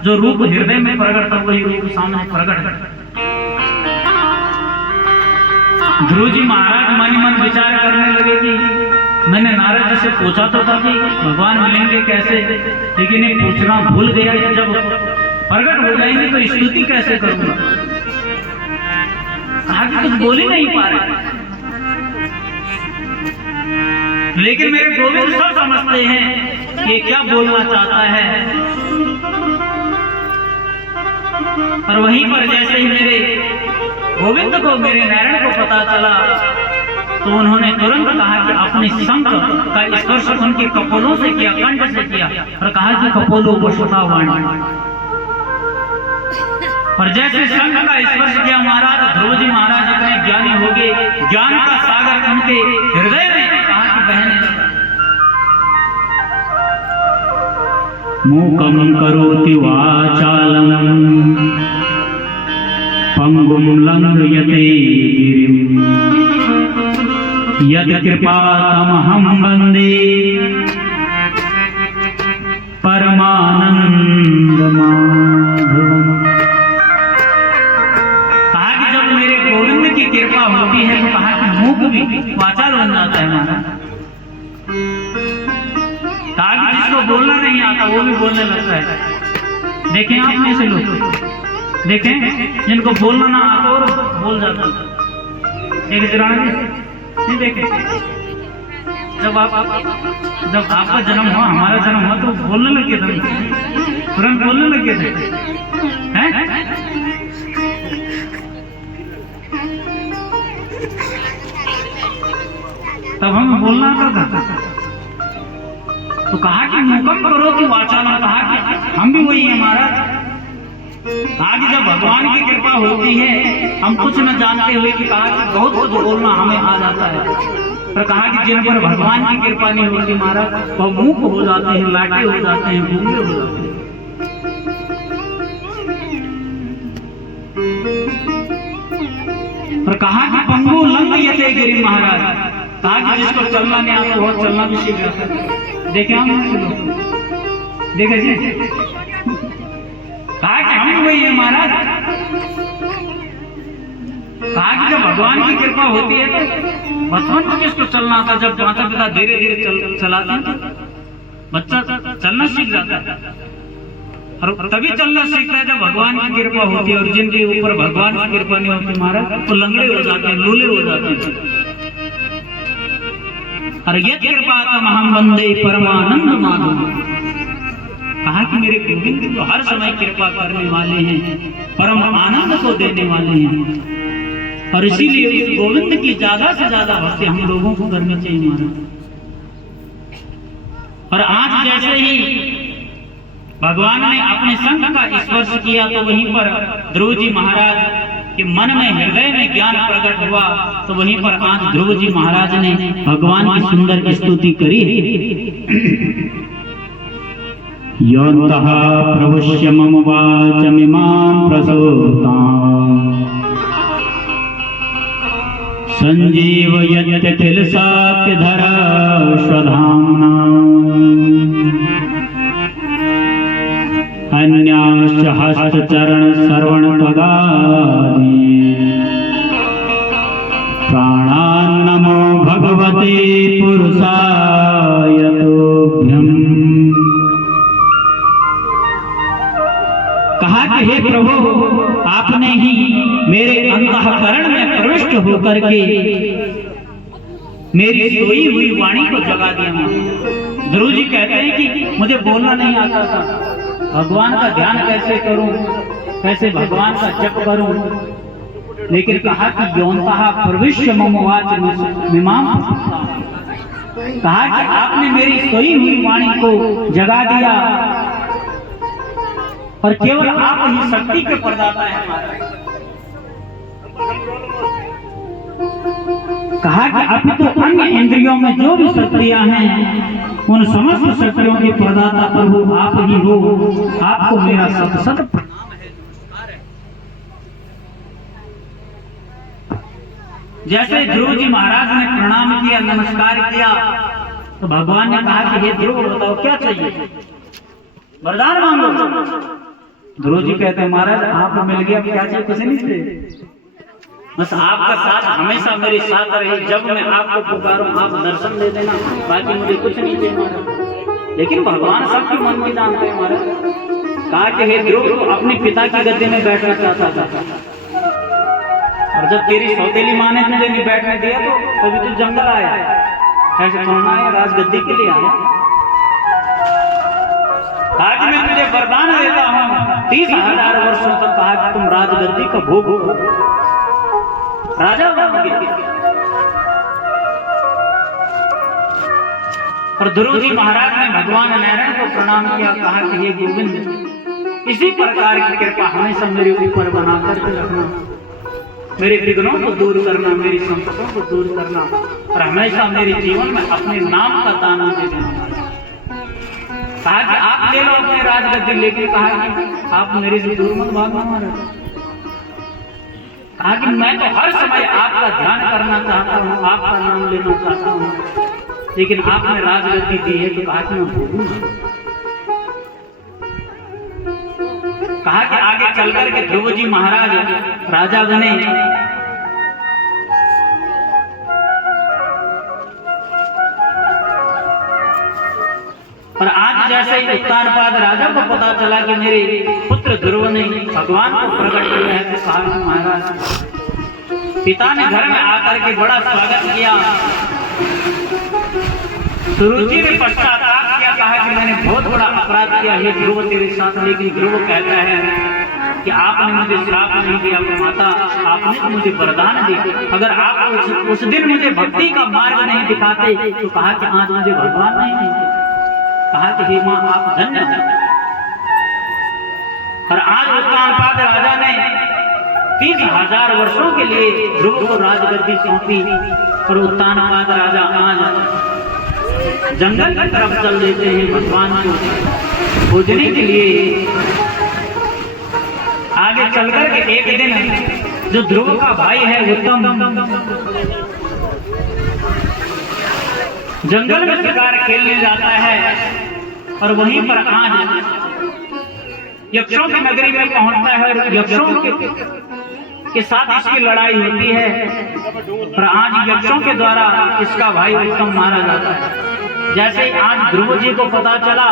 जो रूप हृदय में प्रकट था वही रूप सामने प्रकट। ध्रुव जी महाराज मन ही मन विचार करने लगे कि मैंने नारद जी से पूछा तो था कि भगवान मिलेंगे कैसे, लेकिन ये पूछना भूल गया कि जब प्रकट हो जाएंगे तो स्तुति कैसे करूंगा। कहा कि कुछ बोल ही नहीं पा रहे। लेकिन मेरे गोविंद सब समझते हैं कि क्या बोलना चाहता है। और वहीं पर जैसे ही मेरे गोविंद को, मेरे नारायण को पता चला तो उन्होंने तुरंत कहा कि अपने शंख का स्पर्श उनके कपोलों से किया, कंठ से किया और कहा कि कपोलों को श्रुता वाणी। और जैसे शंख का स्पर्श किया महाराज ध्रुव जी महाराज इतने ज्ञानी हो गए, ज्ञान का सागर उनके हृदय में कहा कि बहने लगा। मूकं करोति वाचालम् पंगुं लंघयते गिरिं यत् कृपातमहं वन्दे परमानंद माधवम्। कहा कि जब मेरे गोविंद की कृपा होती है तो कहा कि मूक भी वाचाल बन जाता है महाराज। कहा कि जिसको बोलना नहीं आता वो भी बोलने लगता है। देखें आप में से लोग देखें जिनको बोलना ना आता और बोल जाता है। एक जरा नहीं देखे, जब आपका जन्म हुआ, हमारा जन्म हुआ तो बोलने लगे थे, तुरंत बोलने लगे थे, हैं? तब हमें बोलना आता था। तो कहा कि मुकम करो कि वाचाला, कहा कि हम भी वही है महाराज। आगे जब भगवान की कृपा होती है हम कुछ न जानते हुए कि कहा कि बहुत कुछ बोलना हमें आ जाता है। पर कहा कि जिन पर भगवान की कृपा नहीं होती महाराज वो मूक हो जाते हैं, लाटे हो जाते हैं, गूंगे हो जाते हैं। पर कहा कि पंगु लंघयते गिरिं महाराज, कहा कि जिसको चलना नहीं आता वो चलना भी सीख जाता है। देखे हम देखे जी, कहा कि हम वही है महाराज। कहा कि जब भगवान की कृपा होती है तो बचपन में किसको चलना था, जब माता पिता धीरे धीरे चलाते हैं तो बच्चा चलना सीख जाता है। और तभी चलना सीखता है जब भगवान की कृपा होती है। और जिनके ऊपर भगवान की कृपा नहीं होती महाराज तो लंगड़े हो जाते हैं, लूले हो जाते हैं। और यत् कृपातमहं वन्दे परमानंद माधवम्। कहा कि मेरे गोविंद तो हर समय कृपा करने वाले हैं, परम आनंद को देने वाले हैं। और इसीलिए उस गोविंद की ज्यादा से ज्यादा भक्ति हम लोगों को करनी चाहिए महाराज। और आज जैसे ही भगवान ने अपने शंख का स्पर्श किया तो वहीं पर ध्रुव जी महाराज के मन में, हृदय में ज्ञान प्रकट हुआ। तो वहीं पर आज ध्रुव जी महाराज ने भगवान की सुंदर स्तुति करी। योऽन्तः प्रविश्य मम वाचमिमां प्रसूताम् संजीवयत्य किल सात्यधरा स्वधाम्ना अन्याश्च हस्तचरण कि हे प्रभु, आपने ही मेरे अंतःकरण में प्रविष्ट होकर के मेरी सोई हुई वाणी को जगा दिया। ध्रुव जी कहते हैं कि मुझे बोलना नहीं आता था, भगवान का ध्यान कैसे करूं, कैसे भगवान का जप करूं, लेकिन कहा कि यौनतः प्रविश्य मम वाच मिमाम, कहा कि आपने मेरी सोई हुई वाणी को जगा दिया और केवल आप ही शक्ति के प्रदाता हैं हमारे। कहा कि अब तो अन्य इंद्रियों में जो भी शक्तियां हैं उन समस्त शक्तियों के प्रदाता प्रभु आप ही हो, आपको मेरा सत प्रणाम है। जैसे ध्रुव जी महाराज ने प्रणाम किया, नमस्कार किया, तो भगवान ने कहा कि हे ध्रुव बताओ क्या चाहिए, वरदान मांगो। ध्रुव जी कहते हैं महाराज आप मिल गया, क्या चाहिए, कुछ नहीं चाहिए, बस आपका साथ हमेशा मेरे साथ रहे, जब मैं आपको पुकारूं आप दर्शन दे देना, बाकी मुझे कुछ नहीं देना। लेकिन भगवान सबके मन में जानते हैं महाराज। कहा कि हे ध्रुव तो अपने पिता की गद्दी में बैठना चाहता था, और जब तेरी सौतेली माँ ने तुझे नहीं बैठने दिया तो तभी तू जंगल आया, ऐसे थोड़ा आया, राजगद्दी के लिए आया। आज मैं तुझे वरदान देता हूँ 30,000 वर्षों तक, कहा कि तुम राजगद्दी का भोग हो, राजा बनोगे। और ध्रुव जी महाराज ने भगवान नारायण को प्रणाम किया, कहा कि हे गोविंद इसी प्रकार की कृपा हमेशा मेरे ऊपर बना करके रखना, मेरे विघ्नों को दूर करना, मेरी संकटों को दूर करना, और हमेशा मेरे जीवन में अपने नाम का दान मुझे देना। कहा कि आप ले लो अपने राजगद्दी, लेकिन कहा कि आप मेरे से दूर मत भागना महाराज। कहा कि मैं तो हर समय आपका ध्यान करना चाहता हूँ, आपका नाम लेना चाहता हूँ, लेकिन आपने राजगद्दी दी है तो कहा कि मैं भोगूंगा। कहा कि आगे चल करके ध्रुव जी महाराज राजा बने। और आज जैसे ही उत्तानपाद राजा को पता चला कि मेरे पुत्र ध्रुव ने भगवान को प्रकट किया है, तो कहा कि महाराज पिता ने घर में आकर के बड़ा स्वागत किया। सुरुचि ने पश्चाताप किया, कहा कि मैंने बहुत बड़ा अपराध किया है ध्रुव तेरे साथ, लेकिन ध्रुव कहता है कि आपने मुझे श्राप नहीं दिया माता, आपने तो मुझे वरदान दी। अगर आप उस दिन मुझे भक्ति का मार्ग नहीं दिखाते तो कहा कि आज मुझे भगवान नहीं मिलते। कहा कि हे माँ आप धन्य हैं। और आज उत्तानपाद राजा ने 30,000 वर्षों के लिए ध्रुव को राजगद्दी सौंपी, और उत्तानपाद राजा आज जंगल की तरफ चल देते हैं भगवान को खोजने के लिए। आगे चलकर के एक दिन जो ध्रुव का भाई है उत्तम जंगल में शिकार खेलने जाता है, और वहीं पर आज यक्षों की नगरी में पहुंचता है, और यक्षों के साथ इसकी लड़ाई होती है, और आज यक्षों के द्वारा इसका भाई उत्तम मारा जाता है। जैसे ही आज ध्रुव जी को पता चला,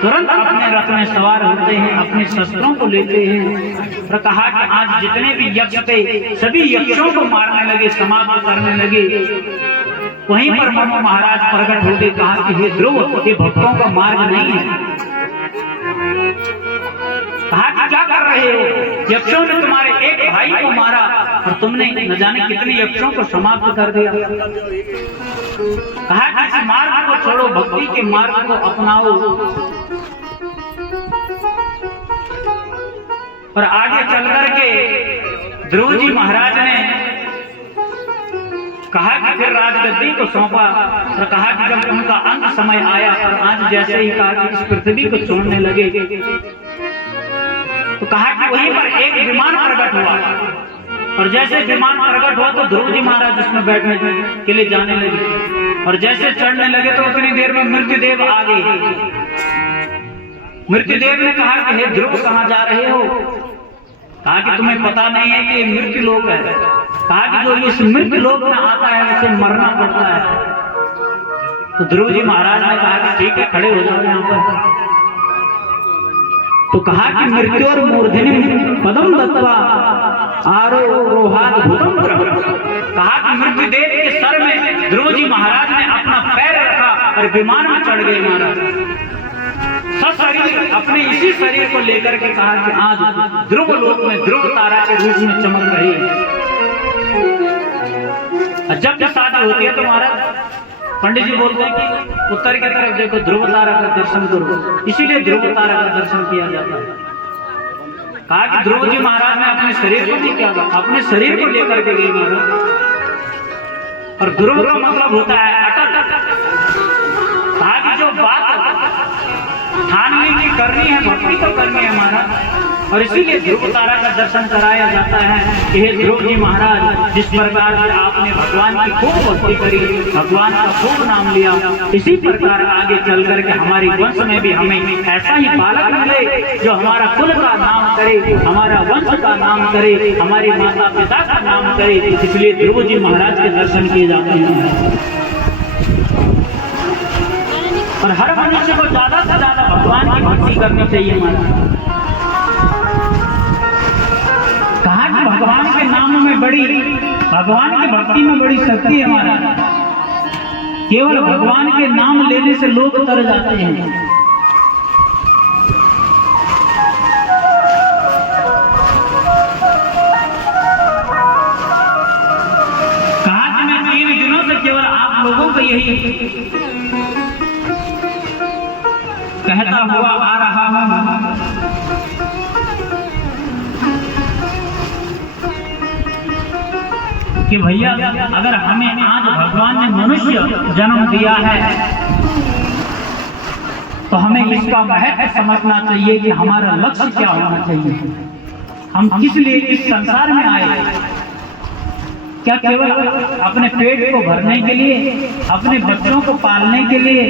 तुरंत अपने रथ में सवार होते हैं, अपने शस्त्रों को लेते हैं, और कहा कि आज जितने भी यक्ष थे सभी यक्षों को मारने लगे, समाप्त करने लगे। वहीं पर मनु महाराज प्रकट हो गए, कहा कि हे ध्रुव ये भक्तों का मार्ग नहीं है। कहा कि क्या कर रहे हो, यक्षों ने तुम्हारे एक भाई को मारा और तुमने न जाने कितने यक्षों को समाप्त कर दिया। कहा कि इस मार्ग को छोड़ो, भक्ति के मार्ग को अपनाओ। और आगे चल करके ध्रुव जी महाराज ने कहा कि फिर राजगद्दी को सौंपा, और कहा कि जब उनका अंत समय आया, और आज जैसे ही कहा कि इस पृथ्वी को छोड़ने लगे, तो कहा कि वहीं पर एक विमान प्रकट हुआ, और जैसे विमान प्रकट हुआ तो ध्रुव जी महाराज उसमें बैठने के लिए जाने लगे, और जैसे चढ़ने लगे तो उतनी देर में मृत्युदेव आ गए। मृत्युदेव ने कहा कि हे ध्रुव कहाँ जा रहे हो। कहा कि तुम्हें पता नहीं है कि ये मृत्यु लोक है। कहा कि जो इस मृत्यु लोक में आता है उसे मरना पड़ता है। तो ध्रुव जी महाराज ने कहा कि ठीक है खड़े हो जाओ यहाँ पर। तो कहा कि मृत्योर मूर्धनि पदम दत्वा आरोहात भूतम ग्रह। कहा कि मृत्यु देव के सर में ध्रुव जी महाराज ने अपना पैर रखा और विमान में चढ़ गए महाराज। सशरीर अपने इसी शरीर को लेकर के कहा कि आज ध्रुव लोक में ध्रुव तारा के रूप में चमक रही है। जब जब शादी होती है तो महाराज पंडित जी बोलते हैं कि उत्तर की तरफ देखो ध्रुव तारा का दर्शन करो, इसीलिए ध्रुव तारा का दर्शन किया जाता है। कहा कि ध्रुव जी महाराज ने अपने शरीर को नहीं किया, अपने शरीर को लेकर के गई महाराज। और ध्रुव का मतलब होता है अटल। कहा कि जो बात ठानने की करनी है भक्ति तो करनी है महाराज, और इसीलिए ध्रुव तारा का दर्शन कराया जाता है कि हे ध्रुव जी महाराज, जिस प्रकार से आपने भगवान की खूब भक्ति करी, भगवान का खूब नाम लिया, इसी प्रकार आगे चल करके हमारी वंश में भी हमें ऐसा ही बालक मिले जो हमारा कुल का नाम करे, हमारा वंश का नाम करे, हमारी माता पिता का नाम करे। इसलिए ध्रुव जी महाराज के दर्शन किए जाते हैं। और हर मनुष्य को ज्यादा से ज्यादा भगवान की भक्ति करनी चाहिए महाराज। कहा कि भगवान के नाम में बड़ी, भगवान की भक्ति में बड़ी शक्ति है महाराज। केवल भगवान के नाम लेने से लोग तर जाते हैं। कहा कि मैं 3 दिनों से केवल आप लोगों को यही कहता हुआ आ रहा हूं कि भैया अगर हमें आज भगवान ने मनुष्य जन्म दिया है तो हमें इसका महत्व समझना चाहिए कि हमारा लक्ष्य क्या होना चाहिए, हम किस लिए इस संसार में आए। क्या केवल अपने पेट को भरने के लिए, अपने बच्चों को पालने के लिए,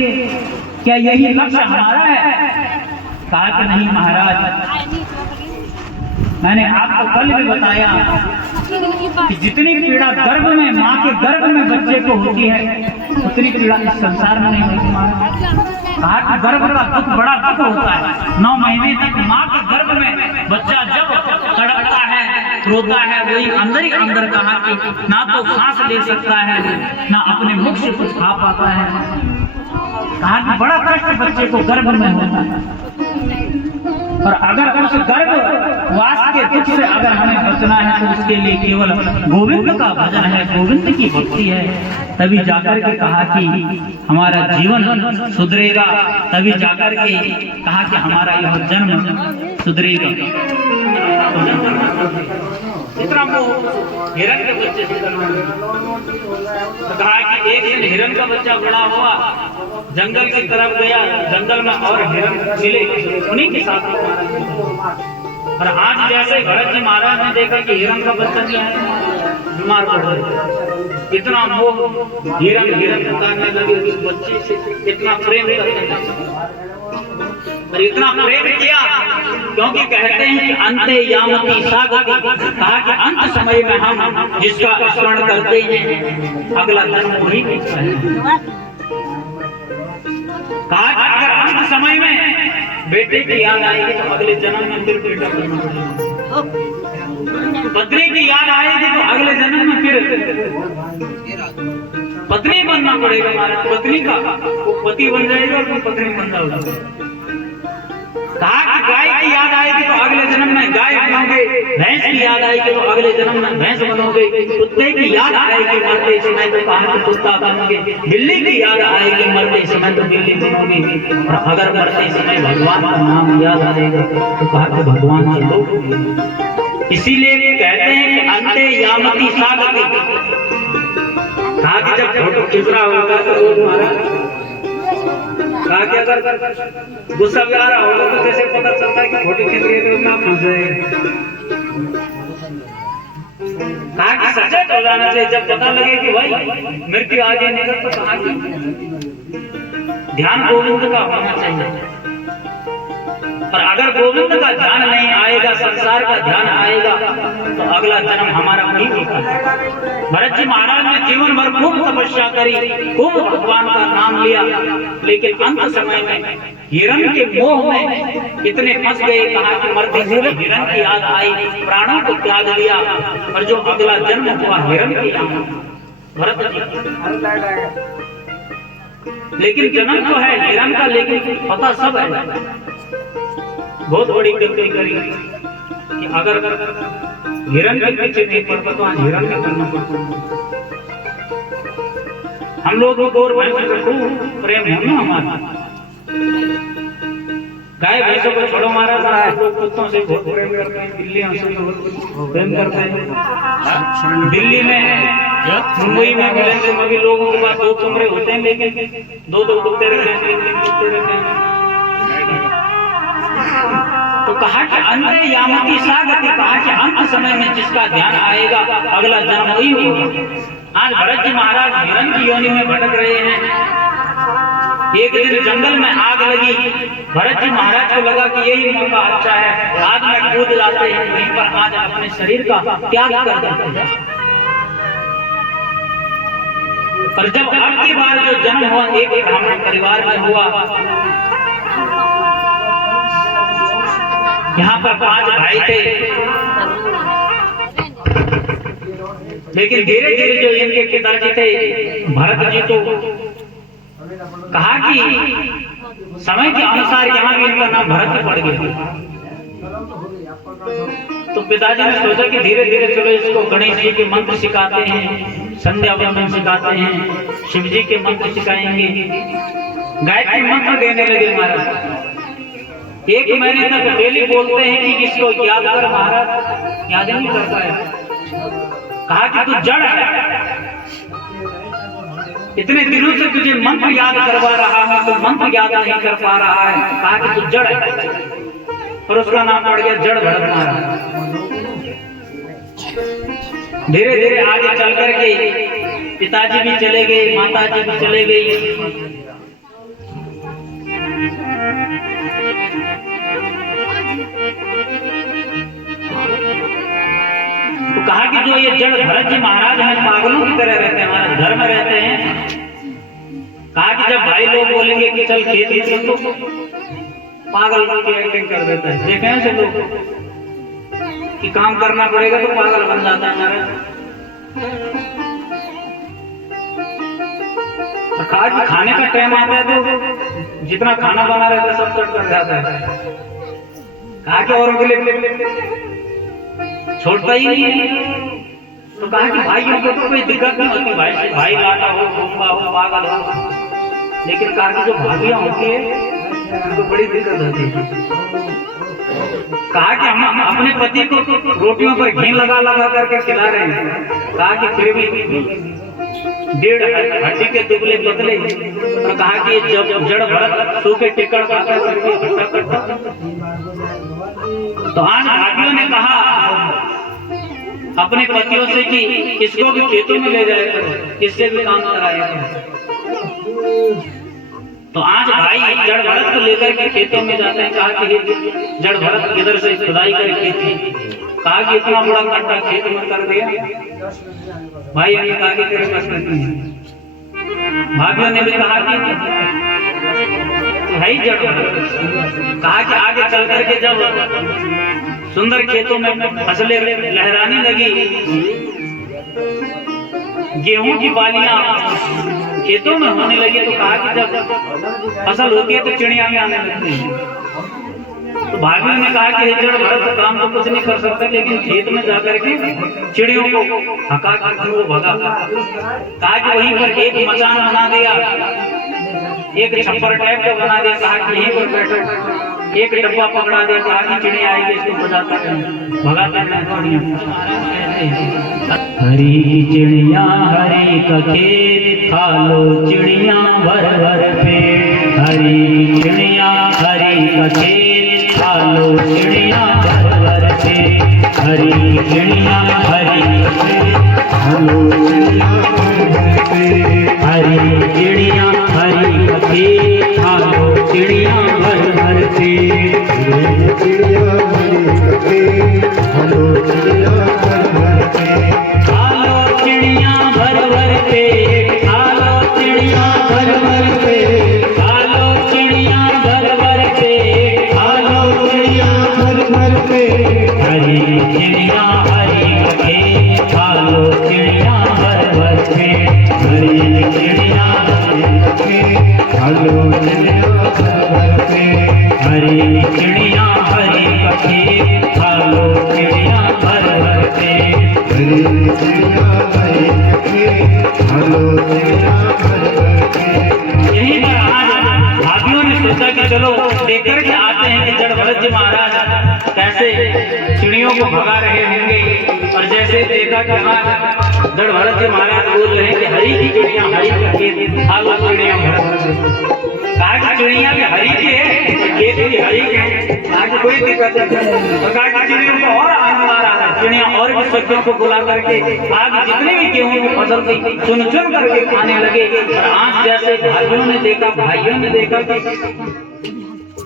क्या यही लक्ष्य हमारा है? कहा कि नहीं महाराज, मैंने आपको कल भी बताया कि जितनी पीड़ा गर्भ में, माँ के गर्भ में बच्चे को होती है, उतनी पीड़ा इस संसार में नहीं होती महाराज। कहा कि गर्भ का दुख बड़ा दुख होता है। 9 महीने तक माँ के गर्भ में बच्चा जब तड़पता है, रोता है, वही अंदर ही अंदर कहा कि ना तो सांस ले सकता है, ना अपने मुख से कुछ खा पाता है। कहा कि बड़ा कष्ट बच्चे को गर्भ में होता है। और अगर उस गर्भवास के दुख से अगर हमें बचना है तो उसके लिए केवल गोविंद का भजन है, गोविंद की भक्ति है। तभी जाकर के कहा कि हमारा जीवन सुधरेगा, तभी जाकर के कहा कि हमारा यह जन्म सुधरेगा। इतना हिरण के बच्चे से तो कहा कि एक दिन हिरण का बच्चा बड़ा हुआ, जंगल की तरफ गया, जंगल में और हिरण मिले, उन्हीं के साथ और आज जैसे भरत जी महाराज ने देखा कि हिरण का बच्चा जो है बीमार पड़ गया, इतना मोह हिरण पुकारने लगे, उस बच्चे से इतना प्रेम करने लगे और इतना प्रेम किया क्योंकि कहते हैं कि अंते यामती सागति। कहा कि अंत समय में हम जिसका स्मरण करते हैं अगला जन्म वही मिलता है। कहा कि अगर अंत समय में बेटे की याद आएगी तो अगले जन्म में फिर बेटा बनना पड़ेगा, पत्नी की याद आएगी तो अगले जन्म में फिर पत्नी बनना पड़ेगा, पत्नी का वो पति बन जाएगा और पत्नी बन जाएगा। कहा कि गाय की याद आएगी तो अगले जन्म में गाय बनोगे, भैंस की याद आएगी तो अगले जन्म में भैंस बनोगे, कुत्ते की याद आएगी मरते समय तो कहा कि कुत्ता बनोगे, बिल्ली की याद आएगी मरते समय तो बिल्ली बनोगे, और अगर मरते समय भगवान का नाम याद आएगा तो कहा कि भगवान के लोग। इसीलिए कहते हैं कि अंते यामती सागति। कहा कि जब फोटो खींच रहा होगा तो लोग महाराज कहा कि अगर गुस्सा भी आ रहा होगा तो कैसे पता चलता है कि फोटो खींच रही है तो ना फंस जाएगा। कहा कि सचेत हो जाना चाहिए, जब पता लगे कि भाई मृत्यु आगे निकल तो कहा कि ध्यान गोविंद का होना चाहिए। और अगर गोविंद का ध्यान नहीं आएगा, संसार का ध्यान आएगा, तो अगला जन्म हमारा वही होगा। भरत जी महाराज ने जीवन भर खूब तपस्या करी, खूब भगवान का नाम लिया, लेकिन अंत समय में हिरण के मोह में इतने फंस गए, कहा कि मरते ही हिरण की याद आई, प्राणों को त्याग दिया, और जो अगला जन्म हुआ हिरण की याद, भरत जी। लेकिन जन्म तो है हिरण का, लेकिन पता सब है। बहुत बड़ी गलती करी कि अगर हिरण के पीछे नहीं पड़ता तो आज हिरण का करना पड़ता। हम लोग गौर भैंस से खूब प्रेम है ना हमारा, गाय भैंसों को छोड़ो मारा था, लोग कुत्तों से बहुत प्रेम करते हैं, बिल्लियों से बहुत प्रेम करते हैं। दिल्ली में, मुंबई में, मिलेंगे में भी लोगों के पास 2 कमरे होते हैं, लेकिन 2-2 कुत्ते रहते हैं, 3-3 कुत्ते रहते हैं। तो कहा कि अंत यामती सागति, कहा कि अंत समय में जिसका ध्यान आएगा अगला जन्म वही होगा। आज भरत जी महाराज हिरण की योनि में भटक रहे हैं। एक दिन जंगल में आग लगी, भरत जी महाराज को लगा कि यही मौका अच्छा है, आग में कूद जाते हैं, वहीं पर आज अपने शरीर का त्याग कर देते हैं। पर जब अब की बार जो जन्म हुआ एक ब्राह्मण परिवार में हुआ, यहाँ पर 5 भाई थे, लेकिन धीरे धीरे जो इनके पिताजी थे भरत जी, तो कहा कि समय के अनुसार यहाँ भी इनका नाम भरत पड़ गया। तो पिताजी ने सोचा कि धीरे धीरे चलो इसको गणेश जी के मंत्र सिखाते हैं, संध्या वंदन सिखाते हैं, शिव जी के मंत्र सिखाएंगे, गायत्री मंत्र देने लगे महाराज। 1 महीने तक डेली बोलते हैं कि इसको याद कर महाराज, याद नहीं कर पाया। कहा कि तू जड़ है, इतने दिनों से तुझे मंत्र याद करवा रहा है, तो मंत्र याद नहीं कर पा रहा है। कहा कि तू जड़ है, और उसका नाम पड़ गया जड़ भरत महाराज। धीरे धीरे आगे चल करके पिताजी भी चले गए, माताजी भी चले गई। तो कहा कि जो ये जड़ भरत जी महाराज हैं पागलों की तरह रहते हैं, हमारे घर में रहते हैं। कहा कि जब भाई लोग बोलेंगे कि चल खेत में चल, तो पागल की एक्टिंग कर देता है। देखे हैं से लोग कि काम करना पड़ेगा तो पागल बन जाता है महाराज। और कहा कि खाने का टाइम आता है तो जितना खाना बना रहता है सब चट कर जाता है। कहा कि औरों के लिए छोड़ता ही नहीं है। तो कहा कि भाइयों को तो कोई दिक्कत नहीं होती, भाई से भाई लाटा हो, गुंगा हो, पागल हो, लेकिन कहा कि जो भाभियां होती है उनको बड़ी दिक्कत होती है। कहा कि हम अपने पति को रोटियों पर घी लगा लगा करके खिला रहे हैं। कहा कि फिर भी 1.5 हड्डी के दुबले पतले। और कहा कि जब जड़ भरत सूखे टिकड़ खाता करके। तो आज भाइयों ने कहा अपने पतियों से कि इसको भी खेतों में ले जाए, इससे भी काम कराया। तो आज भाई जड़ भरत को लेकर के खेतों में जाते हैं। कहा कि जड़ भरत इधर से खुदाई करके खेती। कहा कि इतना बड़ा गड्ढा खेत में कर दिया। भाई ने कहा कि तेरे पास नहीं है। भाइयों ने भी कहा कि भाई जड़ भरत। कहा कि आगे चल करके जब सुंदर खेतों में फसलें लहराने लगी, गेहूं की बालियां खेतों में होने लगी, तो कहा कि जब फसल होती है तो चिड़िया भी आने लगती है। तो भाइयों ने कहा कि जड़ भरत काम तो कुछ नहीं कर सकता, लेकिन खेत में जाकर के चिड़ियों को हका कर वो भगा। कहा कि वहीं पर एक मचान बना दिया, एक छप्पर टाइप का बना दिया। कहा कि यहीं पर बैठो, एक डब्बा पकड़ा दिया। कहा कि चिड़िया आएगी इसको बजाता भगाता हरी चिड़िया हरी का खेत, खा लो चिड़िया भर भर पेट। हरी चिड़िया हरी का खेत, खा लो चिड़िया भर भर पेट। हरी चिड़िया हरी का खेत, खा लो चिड़िया भर भर पेट। हरी चिड़िया हरी का खेत, खा लो चिड़िया भर भर पेट। हरी चिड़िया हरी कथे खालो चिड़िया भर भर के। यही पर आज भाभियों ने सोचा कि चलो देख कर के आते हैं कि जड़ भरत जी महाराज कैसे चिड़ियों को भगा रहे होंगे। और जैसे देखा कि हाँ जड़ भरत जी महाराज बोल रहे हैं कि हरी की चिड़िया हरी करके खालो चिड़िया भर भर के। कहा कि चिड़िया भी हरी की है खेत भी हरी के है, आगे कोई दिक्कत नहीं। और कहा कि चिड़ियों को और आनंद आ रहा है, चिड़िया और भी सब्जियों को बुला करके आज जितने भी गेहूं की फसल थी चुन चुन करके खाने लगे। और आज जैसे भाइयों ने देखा कि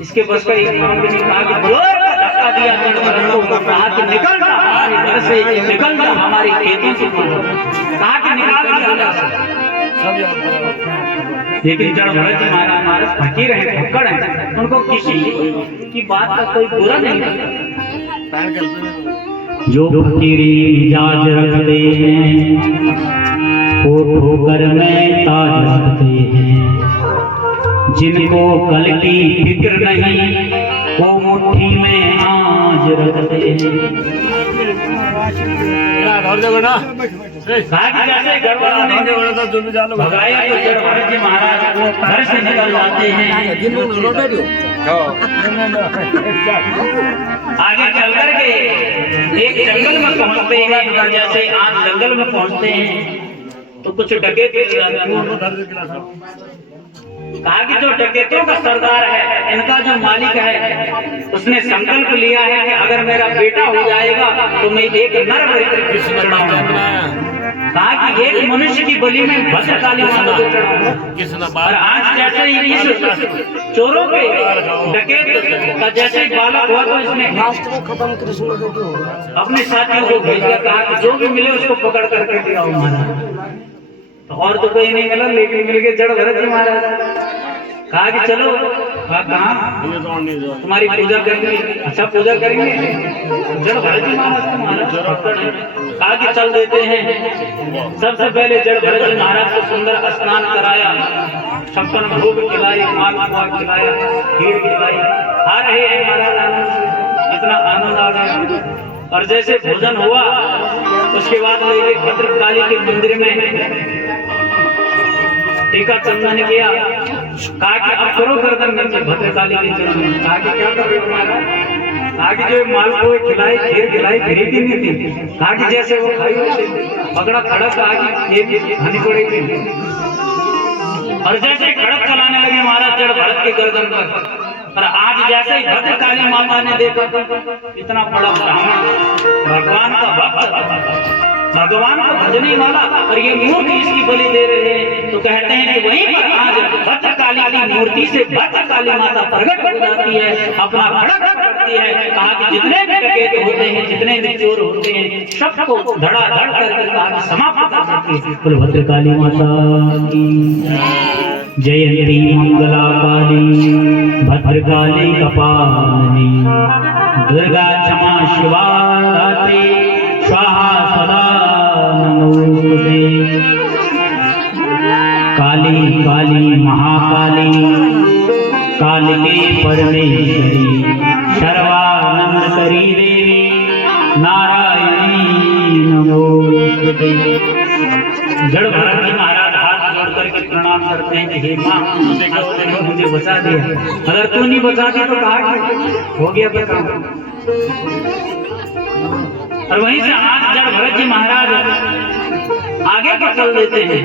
इसके बस का एक काम भी नहीं। कहा कि जोर का धक्का दिया जड़ भरत को, कहा कि निकल जा हमारे घर से, निकल जा हमारे खेतों से। कहा कि निकाल दिया। लेकिन जड़ भरत जी महाराज फकीर हैं, फक्कड़ हैं, उनको किसी की बात का कोई बुरा नहीं लगता। जो फकीरी मिजाज रखते हैं वो ठोकर में ताज रखते हैं। जिनको कल की फिक्र नहीं वो मुट्ठी में आज रखते हैं। जैसे घर वालों ने भगाया तो जड़ भरत जी महाराज वो घर से निकल जाते हैं। आगे चल करके एक जंगल में पहुंचते हैं। जैसे आज जंगल में पहुंचते हैं तो कुछ डकैत कहा कि जो डकैतों का सरदार है, इनका जो मालिक है, उसने संकल्प लिया है कि अगर मेरा बेटा हो जाएगा तो मैं एक नर बलि चढ़ाऊंगा। कहा कि एक मनुष्य की बलि में भद्रकाली माता को चढ़ाऊंगा। और आज जैसे ही इस चोरों के डकैत का जैसे ही बालक हुआ तो इसने अपने साथियों को भेज दिया। कहा कि जो भी मिले उसको पकड़ करके दिखाओ महाराज। और तो कोई नहीं मिला, लेकिन मिल गए जड़ भरत जी महाराज। कहा कि चलो कहाँ तुम्हारी पूजा करेंगे। अच्छा पूजा करेंगे। जड़ भरत जी महाराज कहा कि चल देते हैं। सबसे पहले जड़ भरत जी महाराज को सुंदर स्नान कराया, 56 भोग खिलाए, मालपुआ खिलाया, खीर खिलाई। खा रहे हैं महाराज आनंद से, इतना आनंद आ गया। और जैसे भोजन हुआ उसके बाद ले गए भद्रकाली के मंदिर में, टीका चंदन किया। कहा कि अब करो गर्दन में भद्रकाली के चरण में। कहा कि क्या कर रहे हो महाराज? कहा कि जो मालपुए खिलाई, खीर खिलाई, खरीदी नहीं थी। कहा कि जैसे वो खाई पकड़ा खड़क, कहा कि खानी पड़ेगी। और जैसे खड़क चलाने लगे महाराज जड़ भरत के गर्दन पर। और आज जैसे ही भद्रकाली माता ने देखा इतना बड़ा ब्राह्मण, भगवान का भक्त, भगवान को भजने वाला, और ये मूर्ति इसकी बलि दे रहे हैं, तो कहते हैं कि वहीं पर आज भद्रकाली की मूर्ति से भद्रकाली माता प्रकट हो जाती है, अपना भड़क करती है। कहा कि जितने भी डकैत होते हैं, जितने भी चोर होते हैं, सबको धड़ाधड़ करके कहा कि समाप्त कर देती है। बोलो भद्रकाली माता की जयंती मंगला काली भद्रकाली कपालिनी दुर्गा क्षमा शिवा धात्री स्वाहा सदा नमोस्तुते। काली काली महाकाली कालिके परमेश्वरी सर्वानंद करी देवी नारायणी नमोस्तुते। जड़ भरत जी महाराज हाथ जोड़ करके प्रणाम करते हैं कि हे माँ मुझे बचा दिया, अगर तू नहीं बचाती तो कहा हो गया बता। और वहीं से आज जड़ भरत जी महाराज आगे पर चल देते हैं।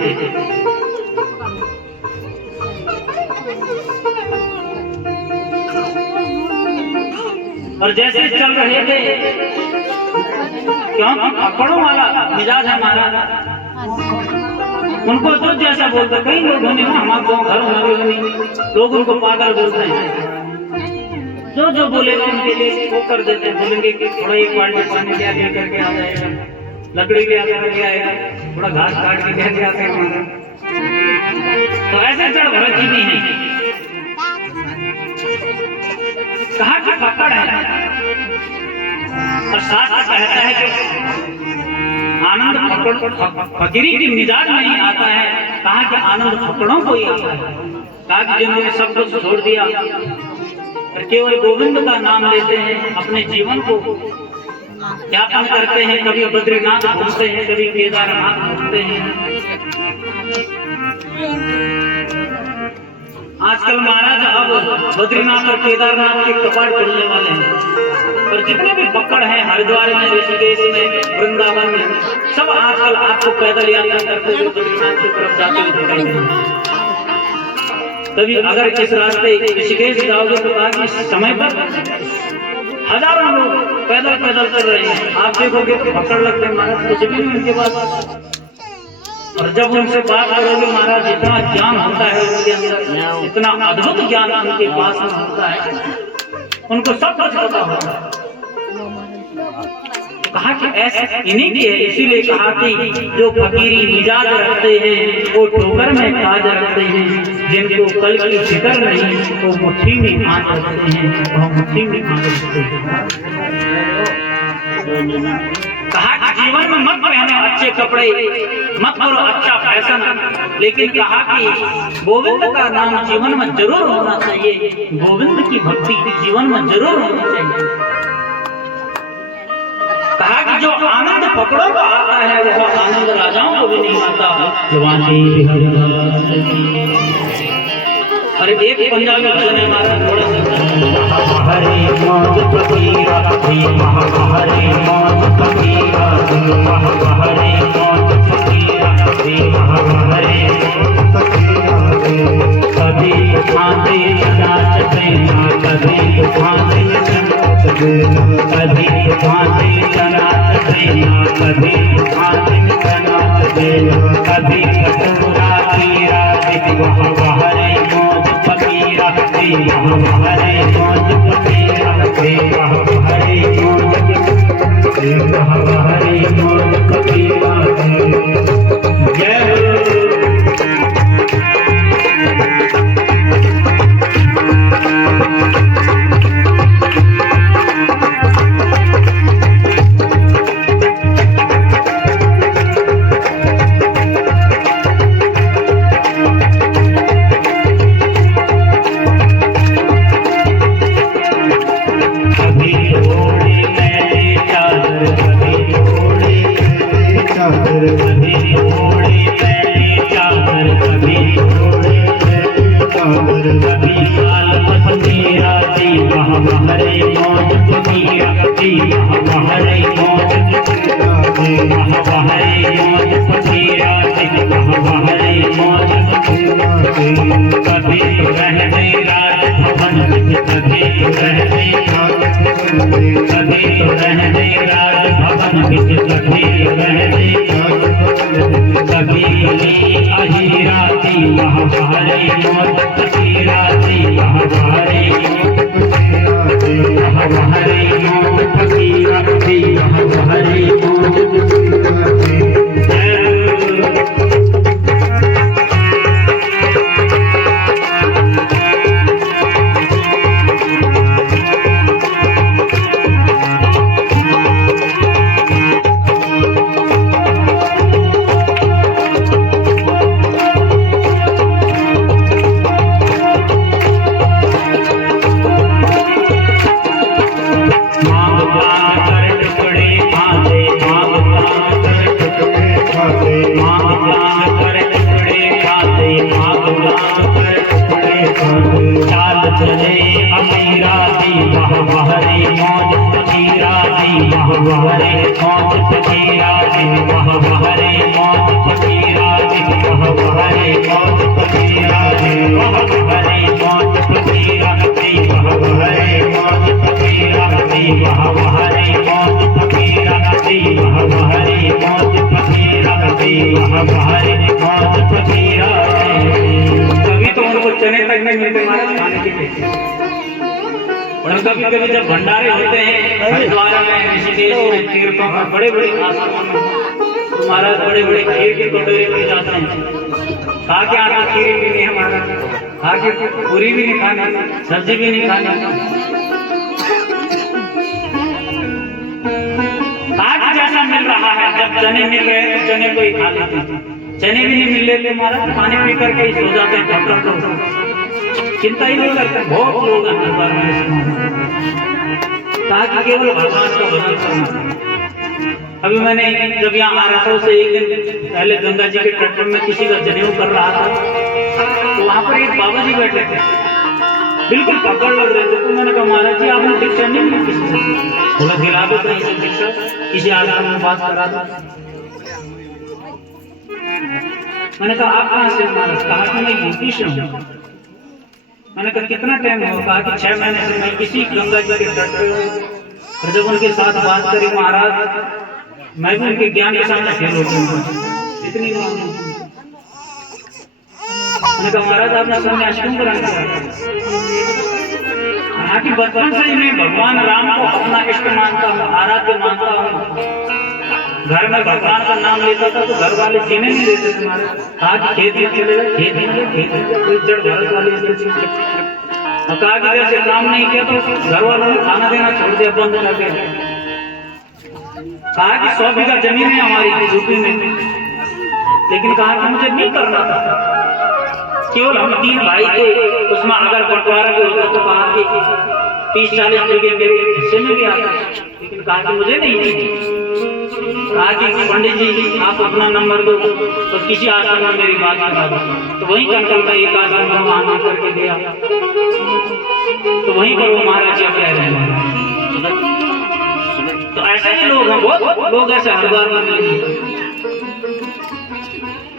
और जैसे चल रहे थे, क्योंकि पकड़ों वाला मिजाज है महाराज, उनको जो जैसा बोलते, कई लोग होने हमारे गाँव घर में लोग उनको पागल बोलते हैं। जो बोलेगा उनके लिए वो कर देते हैं। बोलेंगे कि थोड़ा एक बाल्टी पानी ले करके आ जाएगा, लकड़ी ले आकर के आएगा, थोड़ा घास काट के लेके आते हैं। तो ऐसे जड़ भरत जी भी हैं। कहा कि पकड़ है, और शास्त्र कहता है कि आनंद फकीरी की मिजाज नहीं आता है। कहा कि आनंद फकड़ों को ही आता है। कहा कि जिन्होंने सब कुछ छोड़ दिया और केवल गोविंद का नाम लेते हैं, अपने जीवन को यापन करते हैं, कभी बद्रीनाथ घूमते हैं, कभी केदारनाथ घूमते हैं। आजकल महाराज अब बद्रीनाथ और केदारनाथ के कपाट खुलने वाले हैं, और जितने भी पकड़ हैं हरिद्वार में, ऋषिकेश में, वृंदावन में, सब आजकल आपको पैदल यात्रा करते हुए बद्रीनाथ की तरफ जाते हुए दिखाई देंगे। तभी अगर इस रास्ते ऋषिकेश जाओगे तो आज इस समय पर हजारों लोग पैदल पैदल चल रहे हैं, आप देखोगे तो पकड़ लगते हैं महाराज, कुछ भी नहीं उनके पास। और जब उनसे बात करोगे महाराज, इतना ज्ञान होता है उनके अंदर, इतना अद्भुत ज्ञान उनके पास में होता है, उनको सब कुछ पता होता है। कहा कि ऐसा इन्हीं की है, इसीलिए कहा कि जो फकीरी मिजाज रखते हैं वो ठोकर में ताज रखते हैं, जिनको कल की फिक्र नहीं वो मुट्ठी में हाथ रखते हैं, वो मुट्ठी में हाथ रखते हैं। कहा कि जीवन में मत पहनो अच्छे कपड़े, मत करो अच्छा फैशन, लेकिन कहा कि गोविंद का नाम जीवन में जरूर होना चाहिए, गोविंद की भक्ति जीवन में जरूर होनी चाहिए। कहा कि जो आनंद फकड़ों को आता है वो आनंद राजाओं को भी नहीं आता। अरे एक पंजाबी भजन है हमारा, थोड़ा सा हरे मौज फकीरा हरे मौज फकीरा हरे मौज फकीरा हरे कभी खाते नाचते ना, कभी खाते कभी खाते नाचते ना, कभी खाते नाचते, कभी कटोरा पीरा हरे मौज फकीरा हरे मौज फकीरा हरे मौज फकीरा। जय चने तक नहीं मिलते महाराज खाने के लिए। और कभी कभी जब भंडारे होते हैं हरिद्वार में, ऋषिकेश में, तीर्थों में, बड़े बड़े आश्रमों में, तो महाराज बड़े बड़े खीर की कटोरी में जाते हैं। खा के आना खीर भी नहीं हमारा, खा के पूरी भी नहीं खानी, सब्जी भी नहीं खानी। आज जैसा मिल रहा है, जब चने मिल रहे हैं तो चने को ही खा लेते हैं, चने भी नहीं मिल रहे महाराज पानी पी करके ही सो जाते हैं। चिंता ही नहीं करते। बहुत लोग हैं हरिद्वार में ताकि केवल भगवान का भजन करना। अभी मैंने जब यहाँ आ रहा था उससे एक दिन पहले गंगा जी के तट में किसी का जनेऊ कर रहा था, तो वहां पर एक बाबा जी बैठे थे, बिल्कुल पकड़ लग रहे थे। तो मैंने कहा महाराज जी आपने दीक्षा नहीं ली किसी से? बोला दिला दो कहीं से दीक्षा, किसी आश्रम में बात करा दो। मैंने कहा आप कहाँ से? महाराज कहा कि मैं यूपी से हूँ। मैंने कहा कितना टाइम हो? कहा कि 6 महीने से मैं किसी गंगा जी के तट पर जब उनके साथ बात करी महाराज मैं भी उनके ज्ञान के सामने फेल हो गया। इतनी मैंने कहा महाराज आपने सन्यास क्यों कराना चाहते? कहा कि बचपन से ही मैं भगवान राम को अपना इष्ट मानता हूँ, आराध्य मानता हूँ। घर में भगवान का नाम लेता था तो घर वाले जीने नहीं देते थे महाराज। कहा कि खेत में चले गए, खेत में कोई जड़ भरत वाली और कहा कि जैसे काम नहीं किया तो घर वालों ने खाना देना छोड़ दिया, बंद कर दिया। कहा कि 100 बीघा जमीन है हमारी यूपी में, लेकिन कहा कि मुझे नहीं करना था, केवल हम 3 भाई थे, उसमें अगर बंटवारा भी होता तो कहा कि 30-40 बीघे मेरे हिस्से में भी आते, लेकिन कहा कि मुझे नहीं। कहा कि पंडित जी आप अपना नंबर दो तो किसी आश्रम में मेरी बात करा दो। तो वहीं कंकल का एक आश्रम में वहां करके गया, तो वहीं पर वो महाराज जी रह रहे हैं। तो ऐसे ही लोग हैं, बहुत लोग ऐसे हरिद्वार में मिले।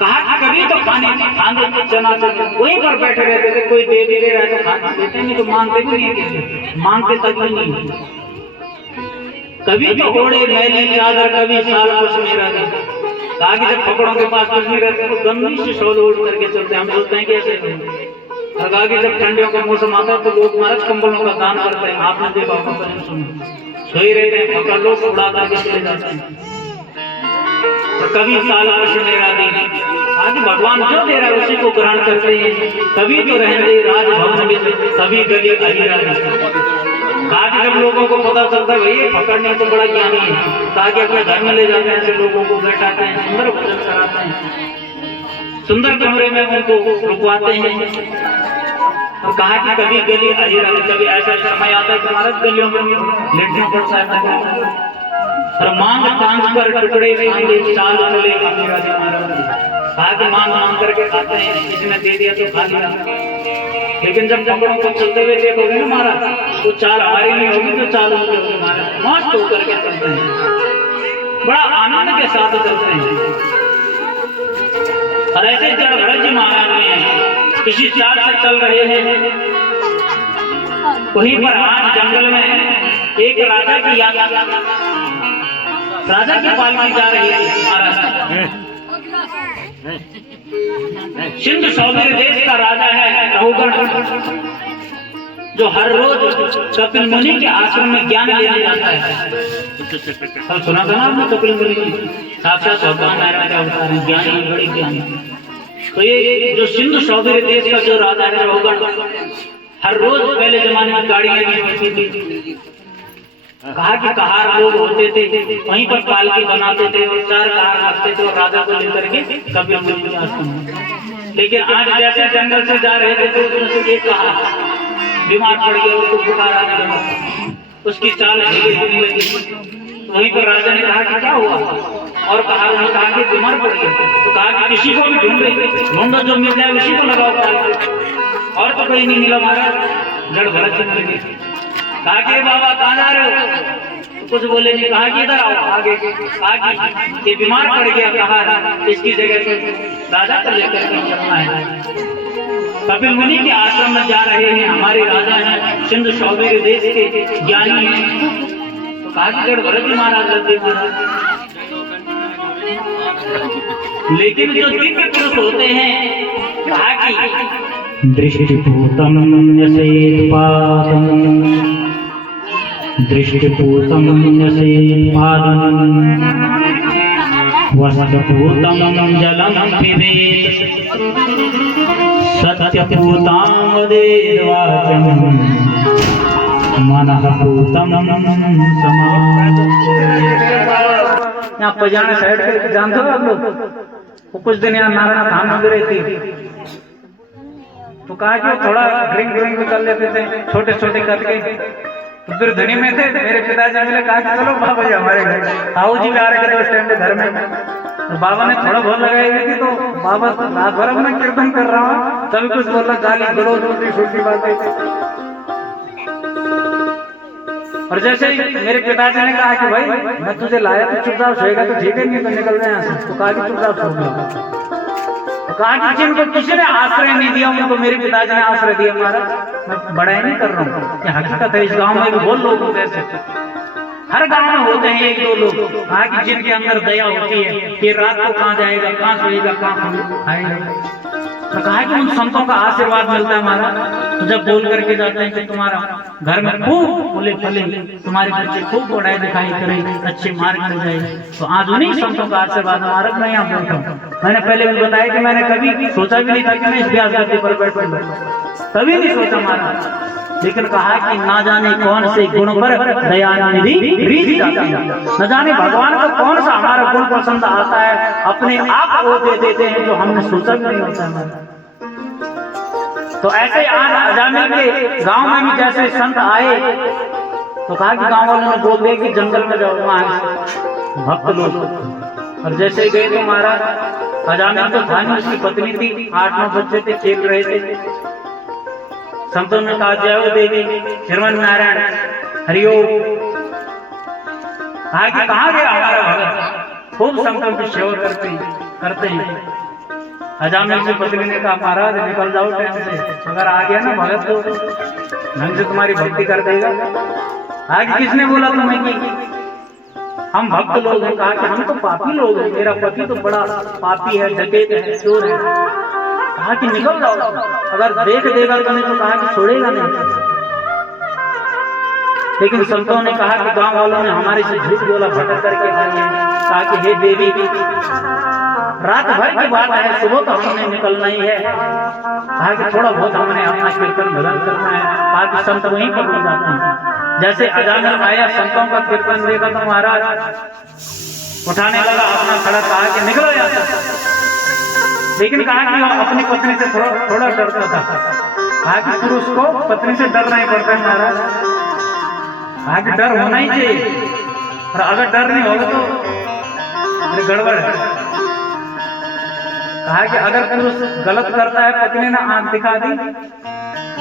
कहा कि कभी तो खाने चना वहीं पर बैठे रहते थे, कोई दे भी दे रहा तो खाना देते नहीं, तो मांगते भी नहीं, मांगते तक भी नहीं। कभी तो ओढ़े मैली चादर, कभी साल कुछ नहीं रहता। कहा कि जब पकड़ों के पास कुछ नहीं रहते तो गंदी से शॉल ओढ़ करके चलते, हम सोचते हैं कैसे। और कहा कि जब ठंडियों का मौसम आता है तो लोग महाराज कंबलों का दान करते हैं। आपने देखा होगा, सोई रहते हैं, पकड़ लोग उड़ा करके चले जाते हैं। और कभी साल कुछ नहीं रहती। आज भगवान जो दे रहा है उसी को ग्रहण करते हैं। कभी तो रहते राजभवन में, कभी गली अहिरा। कहा कि जब लोगों को पता चलता है भैया पकड़ने तो बड़ा ज्ञानी है, कहा कि अपने घर में ले जाते हैं, ऐसे लोगों को बैठाते हैं, सुंदर भोजन कराते हैं, सुंदर कमरे में उनको रुकवाते हैं। और कहा कि कभी गली अहिरा, कभी ऐसा समय आता है कि हमारे गलियों में लेटना पड़ता है। और मांग तांग कर टुकड़े खांदे चाल चले अमीरा जी महाराज। कहा कि मांग करके खाते हैं, इसने दे दिया तो खा लिया, लेकिन जब कपड़ों को चलते हुए देखोगे ना महाराज, वो चाल हमारी नहीं होगी तो चाल उनकी होगी महाराज। मस्त होकर के चलते हैं, बड़ा आनंद के साथ चलते हैं। और ऐसे जड़ भरत जी महाराज में किसी चाल से चल रहे हैं, वहीं पर आज जंगल में एक राजा की यात्रा, राजा की पालकी जा रही है महाराज। सिंधु सौंदर्य देश का राजा है रघुगण, जो हर रोज कपिल मुनि के आश्रम में ज्ञान देने जाता है। सब सुना था ना आपने कपिल मुनि की? साक्षात भगवान नारायण का अवतार है, ज्ञानी बड़े ज्ञानी। तो ये जो सिंधु सौंदर्य देश का जो राजा है रघुगण, हर रोज पहले जमाने में गाड़ियां नहीं होती थी। कहा कि कहार लोग होते थे, वहीं पर पालकी बनाते थे और 4 कहार रखते थे और राजा को लेकर के कपिल मुनि के आश्रम में। लेकिन आज जैसे जंगल से जा रहे थे तो उसमें से एक कहार बीमार पड़ गया, उसको बुखार आने लगा, उसकी चाल होने लगी। तो वहीं पर राजा ने कहा कि क्या हुआ? और कहार ने कहा कि बीमार पड़ गया। तो कहा कि किसी को भी ढूंढो, जो मिल जाए उसी को लगाओ पालकी। और तो कहीं नहीं मिला महाराज, जड़ भरत जी मिल गए। कहा कि बाबा कहाँ जा रहे हो? तो कुछ बोले नहीं। कहा कि इधर आओ आगे। कहा कि ये बीमार पड़ गया, कहा इसकी जगह पे राजा को लेकर के चलना है। कपिल मुनि के आश्रम में जा रहे हैं, हमारे राजा हैं, सिंधु सौंदर्य देश के ज्ञानी हैं। तो कहा कि जड़ भरत जी महाराज रहते महाराज। लेकिन जो दिव्य पुरुष होते हैं, कहा कि दृष्टिपूतं यसेत्पादं दृष्टिपूतं यसेत्पादं वस्त्रपूतं जलं पिबेत् सत्यपूतां वदेद्वाचं मनःपूतं यहाँ पजाने साइड पे जानते हो आप लोग? वो कुछ दिन यहाँ नारायण धाम में रहती है। तो कहा कि वो थोड़ा ड्रिंक भी कर लेते थे, छोटे छोटे करके। तो फिर धनी में थे, मेरे पिताजी ने कहा कि चलो बाबा जी हमारे घर, ताऊ जी भी आ रहे थे उस टाइम पे घर में। तो बाबा ने थोड़ा बहुत लगाई हुई थी, तो बाबा रात भर मैं कीर्तन कर रहा हूँ, तभी कुछ बोला, गाली गलौज छोटी छोटी बातें। और जैसे ही मेरे पिताजी ने कहा कि भाई मैं तुझे लाया तो चुपचाप सोएगा तो ठीक है, नहीं तो निकल जाए यहाँ से। तो कहा कि चुपचाप सो गया। तो कहा कि जिनको किसी ने आश्रय नहीं दिया उनको मेरे पिताजी ने आश्रय दिया। महाराज मैं बड़ा ही नहीं कर रहा हूँ, ये हकीकत है। इस गांव में भी बहुत लोग होते हैं, हर गांव में होते हैं एक दो लोग, कहा कि जिनके अंदर दया होती है कि रात को कहाँ जाएगा, कहाँ सोएगा, कहाँ खाएगा। तो कहा कि उन संतों का आशीर्वाद मिलता है महाराज। तो जब बोल करके जाते हैं कि तुम्हारा घर में खूब फूले फले, तुम्हारे बच्चे खूब पढ़ाई लिखाई करें, अच्छे मार्ग में जाए, तो आज उन्हीं संतों का आशीर्वाद महाराज मैं यहाँ बैठा हूँ। मैंने पहले भी बताया कि मैंने कभी सोचा भी नहीं था कि मैं इस ब्याज गद्दी पर बैठूंगा, कभी नहीं सोचा महाराज। लेकिन कहा कि ना जाने कौन से गुण पर दयानिधि रीझ जाती है, न जाने भगवान को कौन सा हमारा गुण पसंद आता है, अपने आप को दे देते हैं जो हमने सोचा भी नहीं होता है। तो ऐसे आज अजामिल के गांव में भी जैसे संत आए, तो कहा कि गांव वालों ने बोल दिया कि जंगल में जाओ, वहां भक्त लोग। और जैसे गए तो महाराज अजामिल तो था नहीं, उसकी पत्नी थी, 8-9 बच्चे थे, खेल रहे थे। संतों ने कहा जय हो देवी, श्रीमन नारायण, हरिओम। कहा कि कहाँ गया हमारा भगत, खूब संतों की सेवा करते हैं। अजामिल की पत्नी ने कहा महाराज निकल जाओ टाइम से, अगर आ गया ना भगत तो ढंग से तुम्हारी भक्ति कर देगा। कहा किसने बोला तुम्हें कि हम भक्त लोग हैं? कहा कि हम तो पापी लोग हैं, मेरा पति तो बड़ा पापी है, डकैत है, चोर है। कहा कि निकल जाओ, अगर देख देगा तुम्हें तो कहा कि छोड़ेगा नहीं। लेकिन संतों ने कहा कि गांव वालों ने हमारे से झूठ बोला, भटक करके आए हैं। कहा कि हे देवी, रात भर की बात है, सुबह तो हमने निकलना ही है। कहा कि थोड़ा बहुत हमने अपना कीर्तन भजन करना है। कहा कि संत वहीं पर मिल जाते हैं। जैसे अजामिल आया, संतों का कीर्तन देखा तो महाराज उठाने लगा अपना खड़ा, कहा कि निकलो यहाँ से। लेकिन कहा कि वो अपनी पत्नी से थोड़ा डरता था। कहा कि पुरुष को पत्नी से डरना ही पड़ता है महाराज। कहा कि डर होना ही चाहिए, और अगर डर नहीं होगा तो गड़बड़ है। कहा कि अगर पुरुष गलत करता है, पत्नी ने आंख दिखा दी,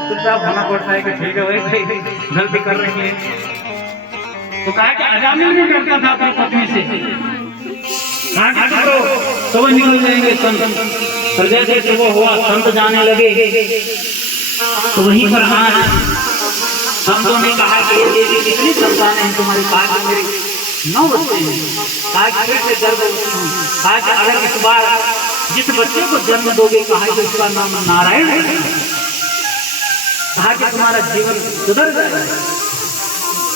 चुपचाप होना पड़ता है कि ठीक है भाई गलती कर रही है। तो कहा कि अजामिल भी डरता था अपनी पत्नी से। कहा कि चलो सुबह निकल जाएंगे संत। और जैसे सुबह हुआ, संत जाने लगे, तो वहीं पर आज संतों ने कहा कि ये देवी कितनी संतानें हैं तुम्हारी? कहा कि मेरी 9 बच्चे हैं। कहा कि फिर से गर्भवती हूँ। कहा कि अगर इस बार जिस बच्चे को जन्म दोगे, कहा कि उसका नाम नारायण है। कहा कि तुम्हारा जीवन सुधर जाएगा।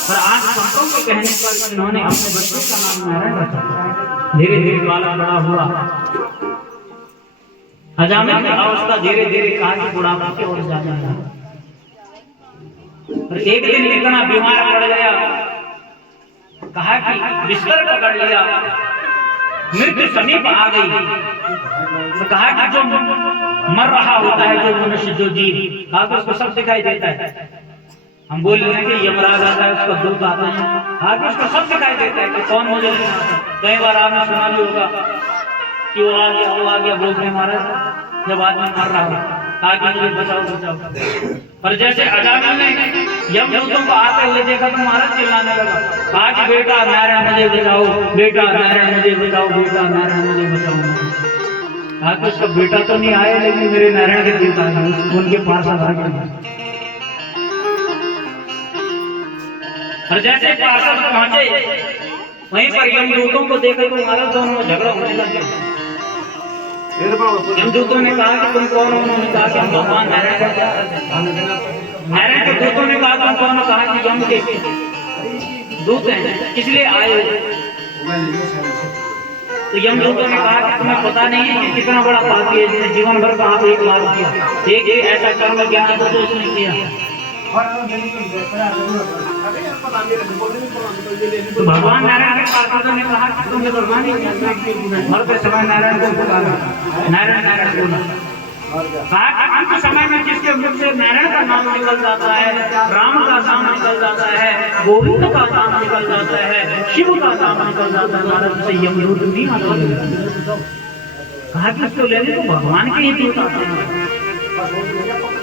और आज संतों के कहने पर इन्होंने अपने बच्चे का नाम नारायण रखा। धीरे धीरे बालक बड़ा हुआ, अजामिल की अवस्था धीरे धीरे कहा कि बुढ़ापा की ओर जाने लगा। और एक दिन इतना बीमार पड़ गया, कहा कि बिस्तर पकड़ लिया, मृत्यु समीप आ गई। तो कहा कि जो मर रहा होता है, जो मनुष्य, जो जीव, कहा कि उसको सब दिखाई देता है। हम बोल रहे हैं कि यमराज आता है, उसका दूत आता है, कहा कि उसको सब दिखाई देता है कि कौन मुझे नहीं आता। कई बार आपने सुना भी होगा कि वो आ गया, वो आ गया बोलते हैं महाराज, जब आदमी मर रहा हो। कहा कि मुझे बचाओ बचाओ। और जैसे अजामिल ने यमदूतों को आते हुए देखा तो महाराज चिल्लाने लगा। कहा कि बेटा नारायण मुझे बचाओ, बेटा नारायण मुझे बचाओ, बेटा नारायण मुझे बचाओ। कहा कि उसका बेटा तो नहीं आया, लेकिन मेरे नारायण के दूत आ गए, उनके पास आ गए। और जैसे पार्षद पहुंचे, वहीं पर यमदूतों को देखा तो महाराज दोनों में झगड़ा होने लगा। यमदूतों ने कहा कि तुम कौन हो? उन्होंने कहा कि हम भगवान नारायण हैं। नारायण के दूतों ने कहा तुम कौन हो? कहा कि यम के दूत हैं, इसलिए आए। तो यमदूतों ने कहा कि तुम्हें पता नहीं है कि कितना बड़ा पापी है, जिसने जीवन भर पाप एक बार किया, एक ऐसा कर्म ज्ञान तो उसने किया। तो भगवान नारायण के पार्षदों ने कहा कि तुमने भगवान ही मरते समय नारायण को पुकारा, नारायण नारायण बोला। कहा कि अंत समय में जिसके मुख से नारायण का नाम निकल जाता है, राम का नाम निकल जाता है, गोविंद का नाम निकल जाता है, शिव का नाम निकल जाता है, महाराज से यमदूत नहीं आता। कहा कि उसको लेने तो भगवान के ही दूत आते हैं,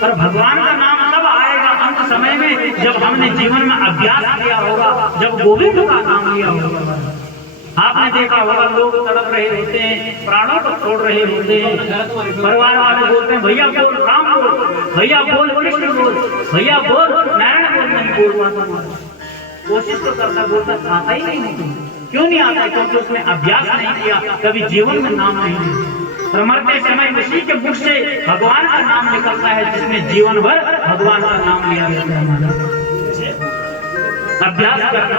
पर भगवान का नाम तब आएगा अंत समय में जब हमने जीवन में अभ्यास किया होगा, जब गोविंद का नाम लिया होगा। आपने देखा होगा लोग तड़प रहे होते हैं, प्राणों को छोड़ रहे होते हैं, परिवार वाले बोलते हैं भैया बोल राम बोल, भैया बोल कृष्ण बोल, भैया बोल नारायण बोल, नहीं बोल पाता। कोशिश तो करता बोलता, आता ही नहीं। क्यों नहीं आता? क्योंकि उसने अभ्यास नहीं किया, कभी जीवन में नाम नहीं लिया। पर मरते समय उसी के मुख से भगवान का नाम निकलता है, जिसमें जीवन भर भगवान का नाम लिया जाता है। अभ्यास करना।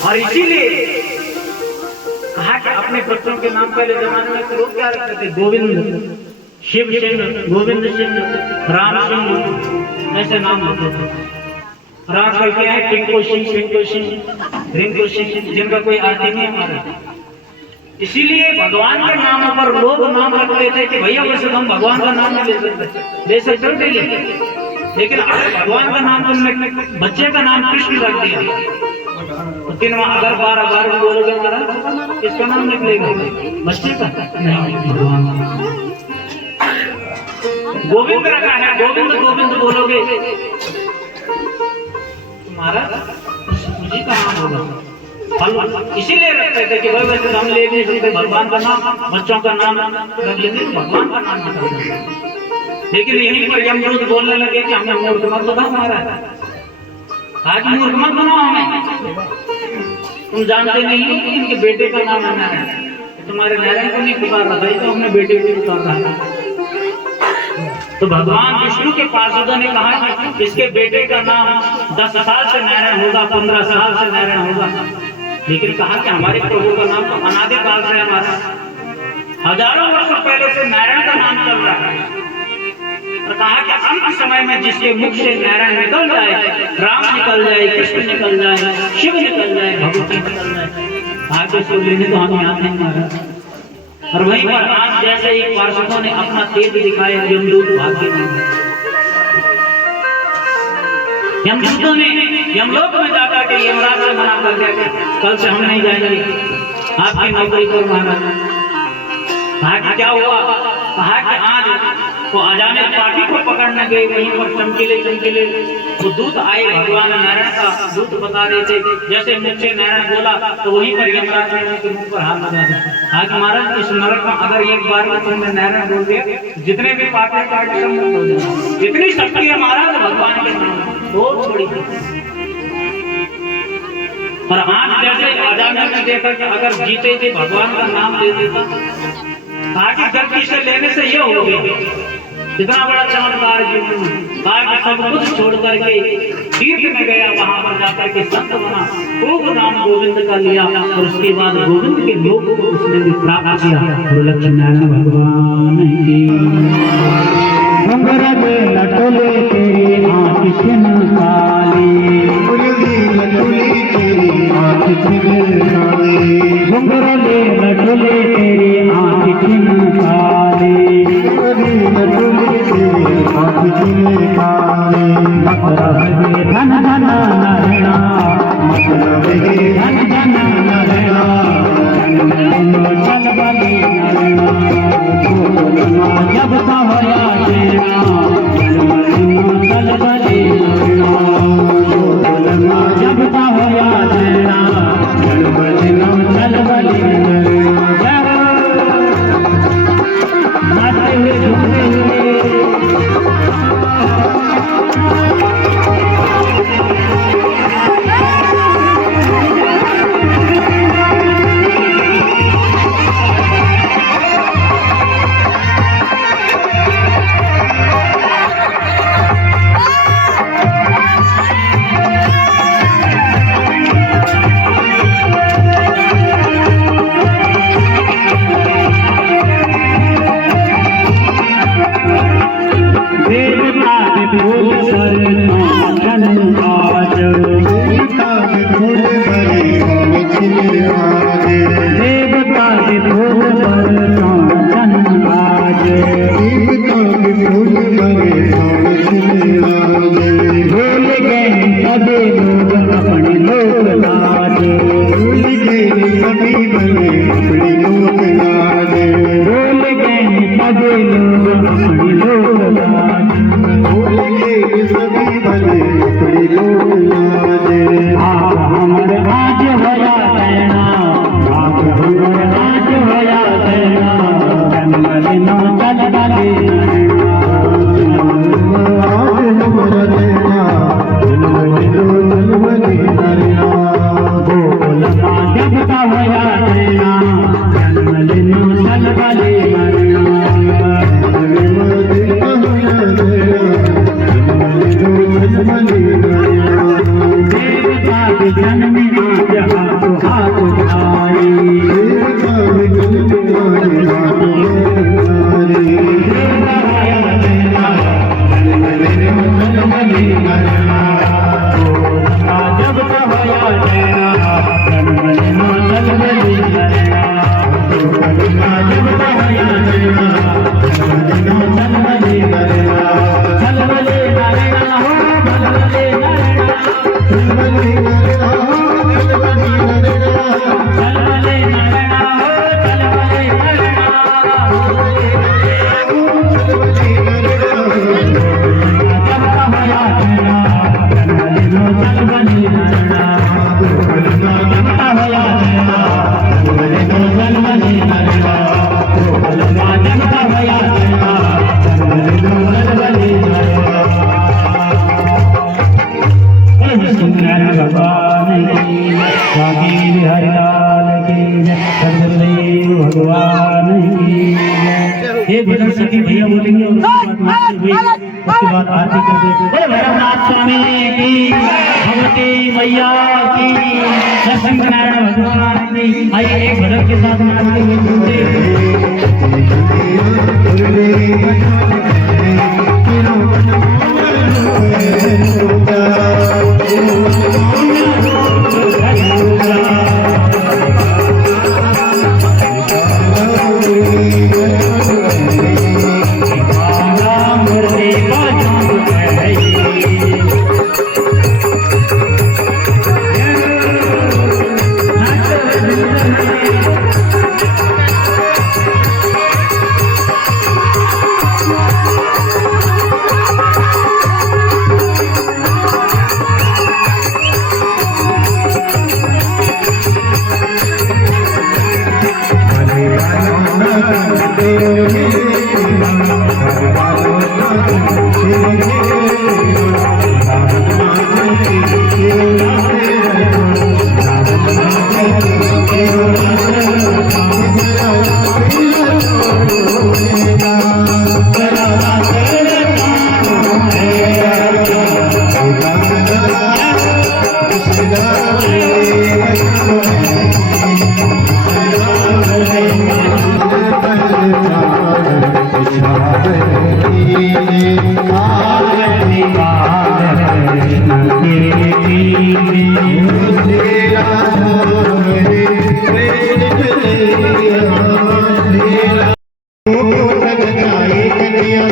और इसीलिए कहा कि अपने बच्चों के नाम पहले जमाने में लोग क्या रखते थे? गोविंद, शिव सिंह, गोविंद सिंह, राम सिंह, ऐसे नाम होते थे। राम करके हैं टिंको सिंह, पिंको सिंह, रिंको सिंह, जिनका कोई अर्थ नहीं हमारा। इसीलिए भगवान के नामों पर लोग नाम रखते थे कि भैया वैसे हम भगवान का नाम नहीं ले सकते, लेकिन भगवान का नाम तुमने बच्चे का नाम कृष्ण रख दिया। लेकिन अगर बार बोलोगे महाराज किसका नाम निकलेगा? बच्चे का नहीं, भगवान का। गोविंद रखा है, गोविंद गोविंद बोलोगे महाराज मुझे का नाम होगा। इसीलिए रखते थे कि भाई वैसे हम ले नहीं सकते भगवान का नाम, बच्चों का नाम रख लेते, भगवान का नाम निकलता। लेकिन यहीं पर यमदूत बोलने लगे कि हमें मूर्ख मत बनाओ महाराज। आज मूर्ख मत बनाओ हमें, तुम जानते नहीं हो कि इनके बेटे का नाम है नारायण, तुम्हारे नारायण को नहीं पुकार रहा था, तो हमने बेटे को पुकार रहा था। तो भगवान विष्णु के पार्षदों ने कहा कि इसके बेटे का नाम 10 साल से नारायण होगा, 15 साल से नारायण होगा। लेकिन कहा कि हमारे प्रभु का नाम तो अनादिकाल से हमारा हजारों वर्षों पहले से नारायण का नाम चल रहा है। और कहा कि अंत समय में जिसके मुख से नारायण निकल जाए, राम निकल जाए, कृष्ण निकल जाए, शिव निकल जाए, भगवती निकल जाए, आगे से लेने तो हम यहाँ नहीं महाराज। और वहीं पर आज जैसे ही पार्षदों ने अपना तेज दिखाया, यमदूत भाग्य में, यमदूतों ने यमलोक में जाकर के यमराज से मना कर दिया कि कल से हम नहीं जाएंगे आपकी नौकरी पर महाराज। कहा कि क्या हुआ? कहा कि आज तो अजाने पार्टी को पकड़ने गए, वहीं पर चमकीले वो दूत आए, भगवान नारायण का दूत बता रहे थे। जैसे मुझ से नारायण बोला तो वहीं पर यमराज ने उनके मुंह पर हाथ लगा दिया। आज महाराज इस नरक में अगर एक बार में तुमने नारायण बोल दिया, जितने भी पापी काट सब मुक्त हो जाए। इतनी शक्ति है महाराज भगवान के नाम, बहुत बड़ी। और आज जैसे अजाने ने देखा कि अगर जीते थे भगवान का नाम ले देता, कहा कि गलती से लेने से ये हो गया। इतना बड़ा चमत्कार जीवन में, कहा कि सब कुछ छोड़ करके तीर्थ में गया, वहां पर जाकर के संत बना, खूब नाम गोविंद का लिया, और उसके बाद गोविंद के लोक को उसने भी प्राप्त किया। लक्ष्मी नारायण भगवान की लटोले तेरी आँख छिन काली, घुंघरले लटोले तेरी आँख छिन काली, धन धन नरना, धन धन नरना, चल बली नरना। लागे लोग अपनी लोग लागे बोलेंगे सभी भले अपनी लोग लाजे आप हमर आज होया देना आप हमर आज होया देना जंगल नो चल बले आज हमारा देना बोल मां जब का होया देना जंगल नो चल बले देवता के जन्म में जहाँ तो हाथ उठाई जब का होया देना जंगल नो चल बले जब का होया देना जंगल नो चल बले चल बले नरेना हो चल बले नरेना चल बले नरेना हो चल बले नरेना जब का होया देना जंगल नो चल बले नरेना जब का होया देना जंगल नो चल बले नरेना जब का होया देना जंगल नो चल बले नरेना सत्यनारायण भगवान की स्वामी हरिलाल की सदगुरुदेव भगवान की ये भजन सभी भैया बोलेंगे और उसके बाद आरती कर देते भैरवनाथ स्वामी की भगवती मैया की सत्यनारायण भगवान की आइए एक भजन के साथ नाचते हुए झूमते कन्हैया